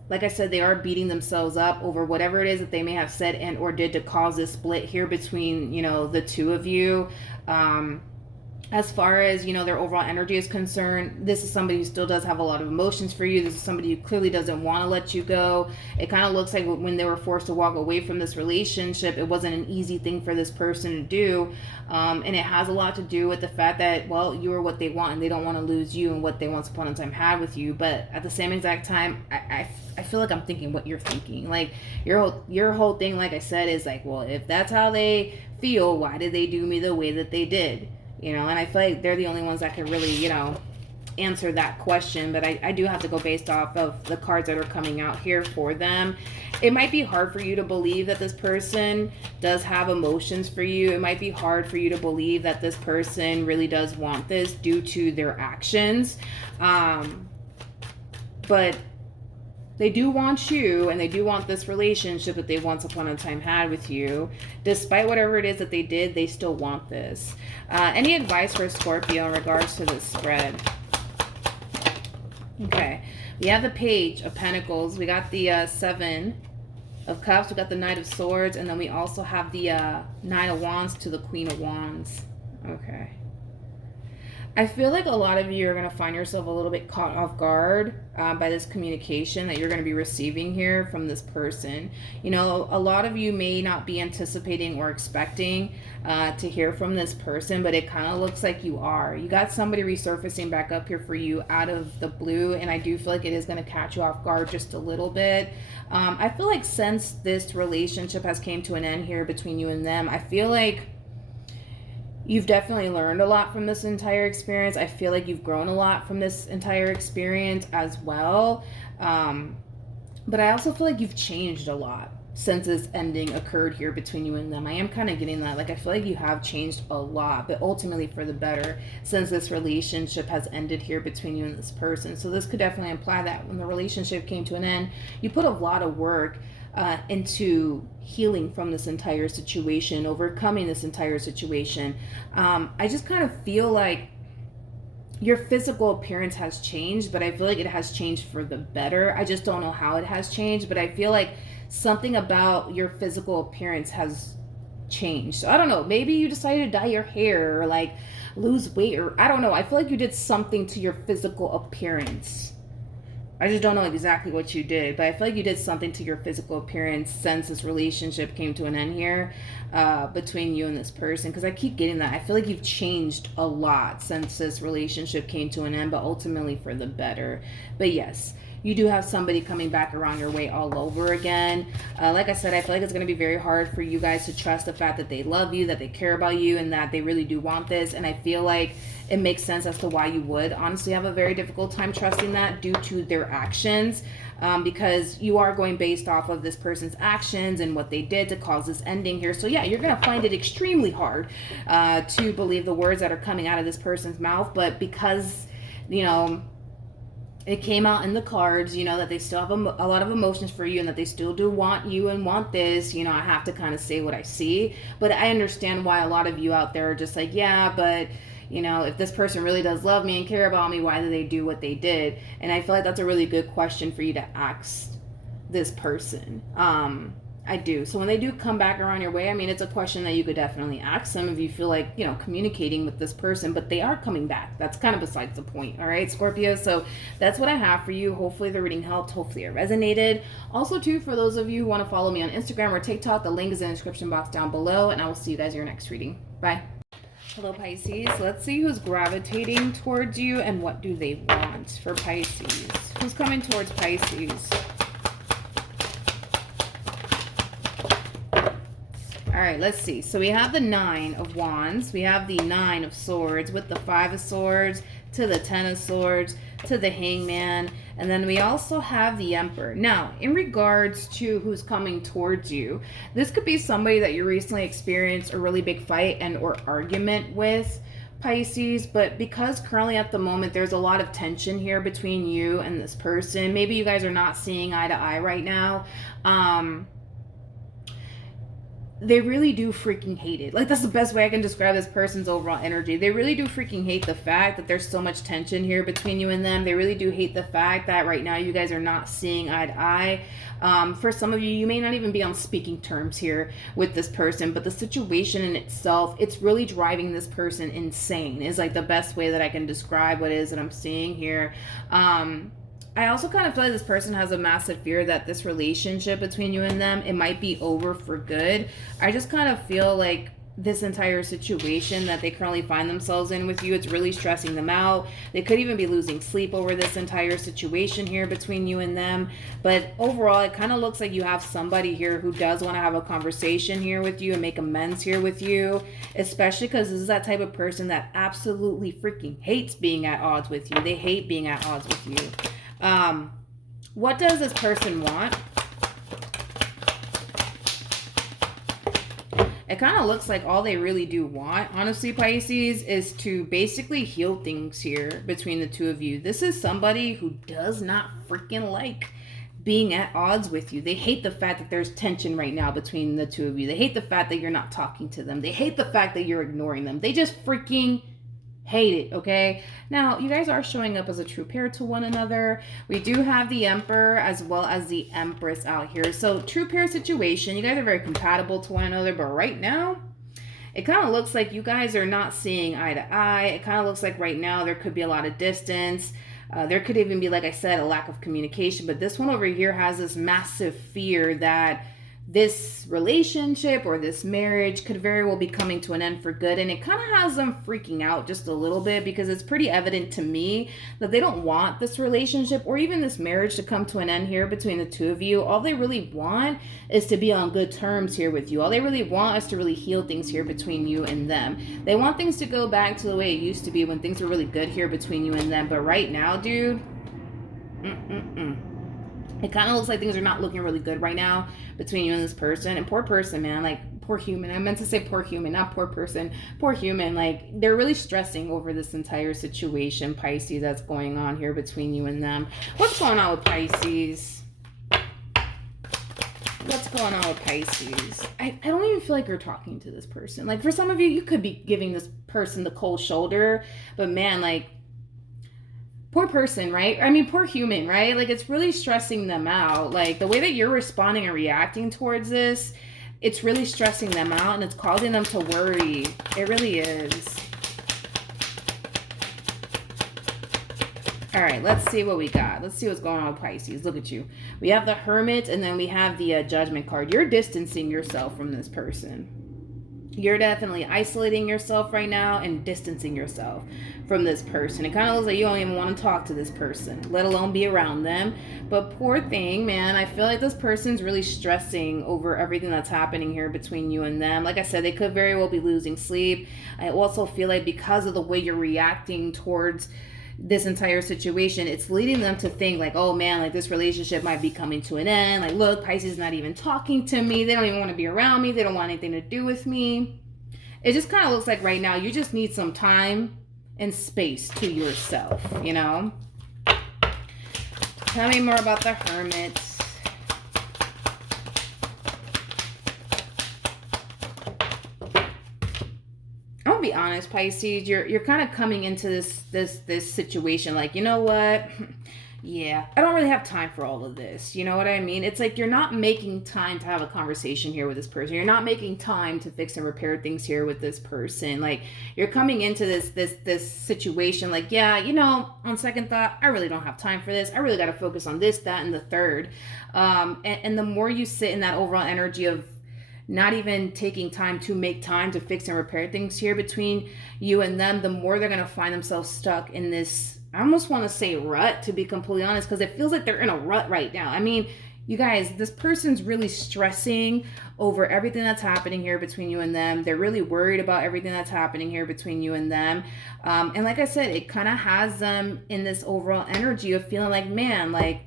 Like I said, they are beating themselves up over whatever it is that they may have said and or did to cause this split here between, you know, the two of you. As far as, you know, their overall energy is concerned, this is somebody who still does have a lot of emotions for you. This is somebody who clearly doesn't want to let you go. It kind of looks like when they were forced to walk away from this relationship, it wasn't an easy thing for this person to do. And it has a lot to do with the fact that, well, you are what they want and they don't want to lose you and what they once upon a time had with you. But at the same exact time, I feel like I'm thinking what you're thinking. Like, your whole thing, like I said, is like, well, if that's how they feel, why did they do me the way that they did? You know, and I feel like they're the only ones that can really, you know, answer that question. But I do have to go based off of the cards that are coming out here for them. It might be hard for you to believe that this person does have emotions for you. It might be hard for you to believe that this person really does want this due to their actions. But they do want you, and they do want this relationship that they once upon a time had with you. Despite whatever it is that they did, they still want this. Any advice for Scorpio in regards to this spread? Okay, we have the Page of Pentacles. We got the Seven of Cups. We got the Knight of Swords. And then we also have the Nine of Wands to the Queen of Wands. Okay. I feel like a lot of you are going to find yourself a little bit caught off guard by this communication that you're going to be receiving here from this person. You know, a lot of you may not be anticipating or expecting to hear from this person, but it kind of looks like you are. You got somebody resurfacing back up here for you out of the blue, and I do feel like it is going to catch you off guard just a little bit. I feel like since this relationship has came to an end here between you and them, I feel like you've definitely learned a lot from this entire experience. I feel like you've grown a lot from this entire experience as well. But I also feel like you've changed a lot since this ending occurred here between you and them. I am kind of getting that. Like, I feel like you have changed a lot, but ultimately for the better since this relationship has ended here between you and this person. So this could definitely imply that when the relationship came to an end, you put a lot of work into healing from this entire situation, overcoming this entire situation. I just kind of feel like your physical appearance has changed, but I feel like it has changed for the better. I just don't know how it has changed, but I feel like something about your physical appearance has changed. So I don't know, maybe you decided to dye your hair or like lose weight, or I don't know. I feel like you did something to your physical appearance. I just don't know exactly what you did, but I feel like you did something to your physical appearance since this relationship came to an end here between you and this person. Because I keep getting that. I feel like you've changed a lot since this relationship came to an end, but ultimately for the better. But yes, you do have somebody coming back around your way all over again. Like I said, I feel like it's going to be very hard for you guys to trust the fact that they love you, that they care about you, and that they really do want this. And I feel like it makes sense as to why you would honestly have a very difficult time trusting that due to their actions, because you are going based off of this person's actions and what they did to cause this ending here. So yeah, you're going to find it extremely hard to believe the words that are coming out of this person's mouth. But because, you know, it came out in the cards, you know, that they still have a lot of emotions for you and that they still do want you and want this, you know, I have to kind of say what I see. But I understand why a lot of you out there are just like, yeah, but you know, if this person really does love me and care about me, why did they do what they did? And I feel like that's a really good question for you to ask this person. I do. So when they do come back around your way, I mean, it's a question that you could definitely ask. Some of you feel like, you know, communicating with this person, but they are coming back. That's kind of besides the point. All right, Scorpio. So that's what I have for you. Hopefully the reading helped. Hopefully it resonated. Also, too, for those of you who want to follow me on Instagram or TikTok, the link is in the description box down below, and I will see you guys in your next reading. Bye. Hello, Pisces. Let's see who's gravitating towards you and what do they want for Pisces. Who's coming towards Pisces? All right, let's see. So we have the 9 of Wands. We have the 9 of Swords with the 5 of Swords to the 10 of Swords to the Hangman. And then we also have the Emperor. Now, in regards to who's coming towards you, this could be somebody that you recently experienced a really big fight and or argument with, Pisces. But because currently at the moment there's a lot of tension here between you and this person, maybe you guys are not seeing eye to eye right now. They really do freaking hate it. Like, that's the best way I can describe this person's overall energy. They really do freaking hate the fact that there's so much tension here between you and them. They really do hate the fact that right now you guys are not seeing eye to eye. For some of you, you may not even be on speaking terms here with this person, but the situation in itself, it's really driving this person insane is like the best way that I can describe what it is that I'm seeing here. I also kind of feel like this person has a massive fear that this relationship between you and them, it might be over for good. I just kind of feel like this entire situation that they currently find themselves in with you, it's really stressing them out. They could even be losing sleep over this entire situation here between you and them. But overall, it kind of looks like you have somebody here who does want to have a conversation here with you and make amends here with you, especially because this is that type of person that absolutely freaking hates being at odds with you. They hate being at odds with you. What does this person want? It kind of looks like all they really do want, honestly, Pisces, is to basically heal things here between the two of you. This is somebody who does not freaking like being at odds with you. They hate the fact that there's tension right now between the two of you. They hate the fact that you're not talking to them. They hate the fact that you're ignoring them. They just freaking hate it, okay? Now, you guys are showing up as a true pair to one another. We do have the Emperor as well as the Empress out here. So, true pair situation. You guys are very compatible to one another, but right now, it kind of looks like you guys are not seeing eye to eye. It kind of looks like right now there could be a lot of distance. There could even be, like I said, a lack of communication. But this one over here has this massive fear that this relationship or this marriage could very well be coming to an end for good. And it kind of has them freaking out just a little bit because it's pretty evident to me that they don't want this relationship or even this marriage to come to an end here between the two of you. All they really want is to be on good terms here with you. All they really want is to really heal things here between you and them. They want things to go back to the way it used to be when things were really good here between you and them. But right now, dude, It kind of looks like things are not looking really good right now between you and this person. And poor person, man, like poor human. I meant to say poor human, not poor person. Poor human. Like they're really stressing over this entire situation, Pisces, that's going on here between you and them. What's going on with Pisces? What's going on with Pisces? I don't even feel like you're talking to this person. Like for some of you, you could be giving this person the cold shoulder. But man, like, poor person, right? I mean, poor human, right? Like, it's really stressing them out. Like, the way that you're responding and reacting towards this, it's really stressing them out, and it's causing them to worry. It really is. All right, let's see what we got. Let's see what's going on with Pisces. Look at you. We have the Hermit, and then we have the Judgment card. You're distancing yourself from this person. You're definitely isolating yourself right now and distancing yourself from this person. It kind of looks like you don't even want to talk to this person, let alone be around them. But poor thing, man, I feel like this person's really stressing over everything that's happening here between you and them. Like I said, they could very well be losing sleep. I also feel like because of the way you're reacting towards this entire situation, it's leading them to think like, oh man, like this relationship might be coming to an end. Like, look, Pisces is not even talking to me. They don't even want to be around me. They don't want anything to do with me. It just kind of looks like right now you just need some time and space to yourself, you know? Tell me more about the Hermit. I'll be honest, Pisces, you're kind of coming into this situation like, you know what? Yeah, I don't really have time for all of this. You know what I mean? It's like you're not making time to have a conversation here with this person. You're not making time to fix and repair things here with this person. Like you're coming into this situation like, yeah, you know, on second thought, I really don't have time for this. I really got to focus on this, that, and the third. And the more you sit in that overall energy of not even taking time to make time to fix and repair things here between you and them, the more they're going to find themselves stuck in this, I almost want to say rut, to be completely honest, because it feels like they're in a rut right now. I mean, you guys, this person's really stressing over everything that's happening here between you and them. They're really worried about everything that's happening here between you and them. And like I said, it kind of has them in this overall energy of feeling like, man, like,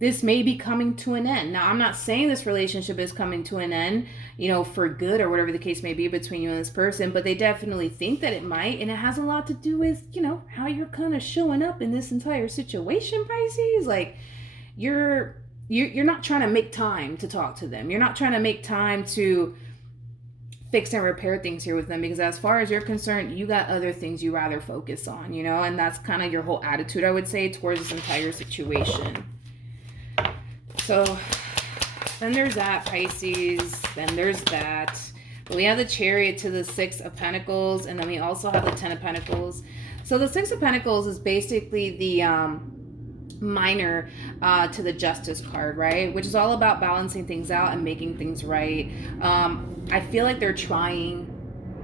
this may be coming to an end. Now, I'm not saying this relationship is coming to an end, you know, for good or whatever the case may be between you and this person, but they definitely think that it might. And it has a lot to do with, you know, how you're kind of showing up in this entire situation, Pisces. Like, you're not trying to make time to talk to them. You're not trying to make time to fix and repair things here with them, because as far as you're concerned, you got other things you rather focus on, you know, and that's kind of your whole attitude, I would say, towards this entire situation. So then there's that, Pisces. Then there's that. But we have the Chariot to the Six of Pentacles, and then we also have the Ten of Pentacles. So the Six of Pentacles is basically the minor to the Justice card, right? Which is all about balancing things out and making things right. I feel like they're trying.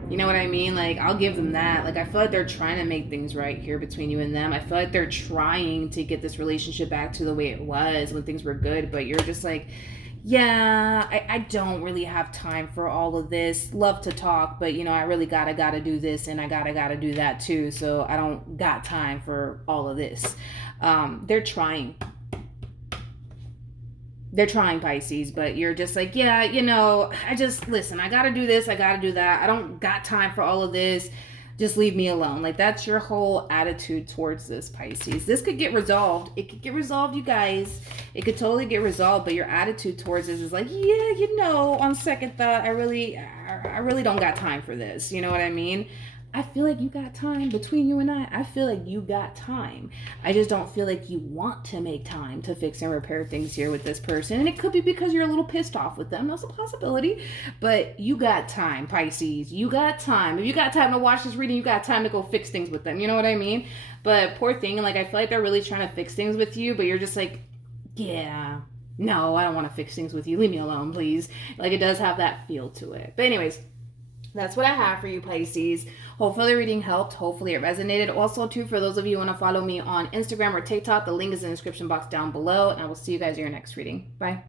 You know what I mean? Like, I'll give them that. Like, I feel like they're trying to make things right here between you and them. I feel like they're trying to get this relationship back to the way it was when things were good. But you're just like, yeah, I don't really have time for all of this. Love to talk, but, you know, I really gotta do this, and I gotta do that too. So I don't got time for all of this. They're trying. They're trying, Pisces, but you're just like, yeah, you know, listen, I got to do this. I got to do that. I don't got time for all of this. Just leave me alone. Like, that's your whole attitude towards this, Pisces. This could get resolved. It could get resolved, you guys. It could totally get resolved, but your attitude towards this is like, yeah, you know, on second thought, I really don't got time for this. You know what I mean? I feel like you got time between you and I feel like you got time. I just don't feel like you want to make time to fix and repair things here with this person. And it could be because you're a little pissed off with them. That's a possibility. But you got time, Pisces. You got time. If you got time to watch this reading, you got time to go fix things with them. You know what I mean? But poor thing, like, I feel like they're really trying to fix things with you, but you're just like, yeah, no, I don't want to fix things with you. Leave me alone, please. Like, it does have that feel to it. But anyways, that's what I have for you, Pisces. Hopefully the reading helped. Hopefully it resonated. Also, too, for those of you who want to follow me on Instagram or TikTok, the link is in the description box down below. And I will see you guys in your next reading. Bye.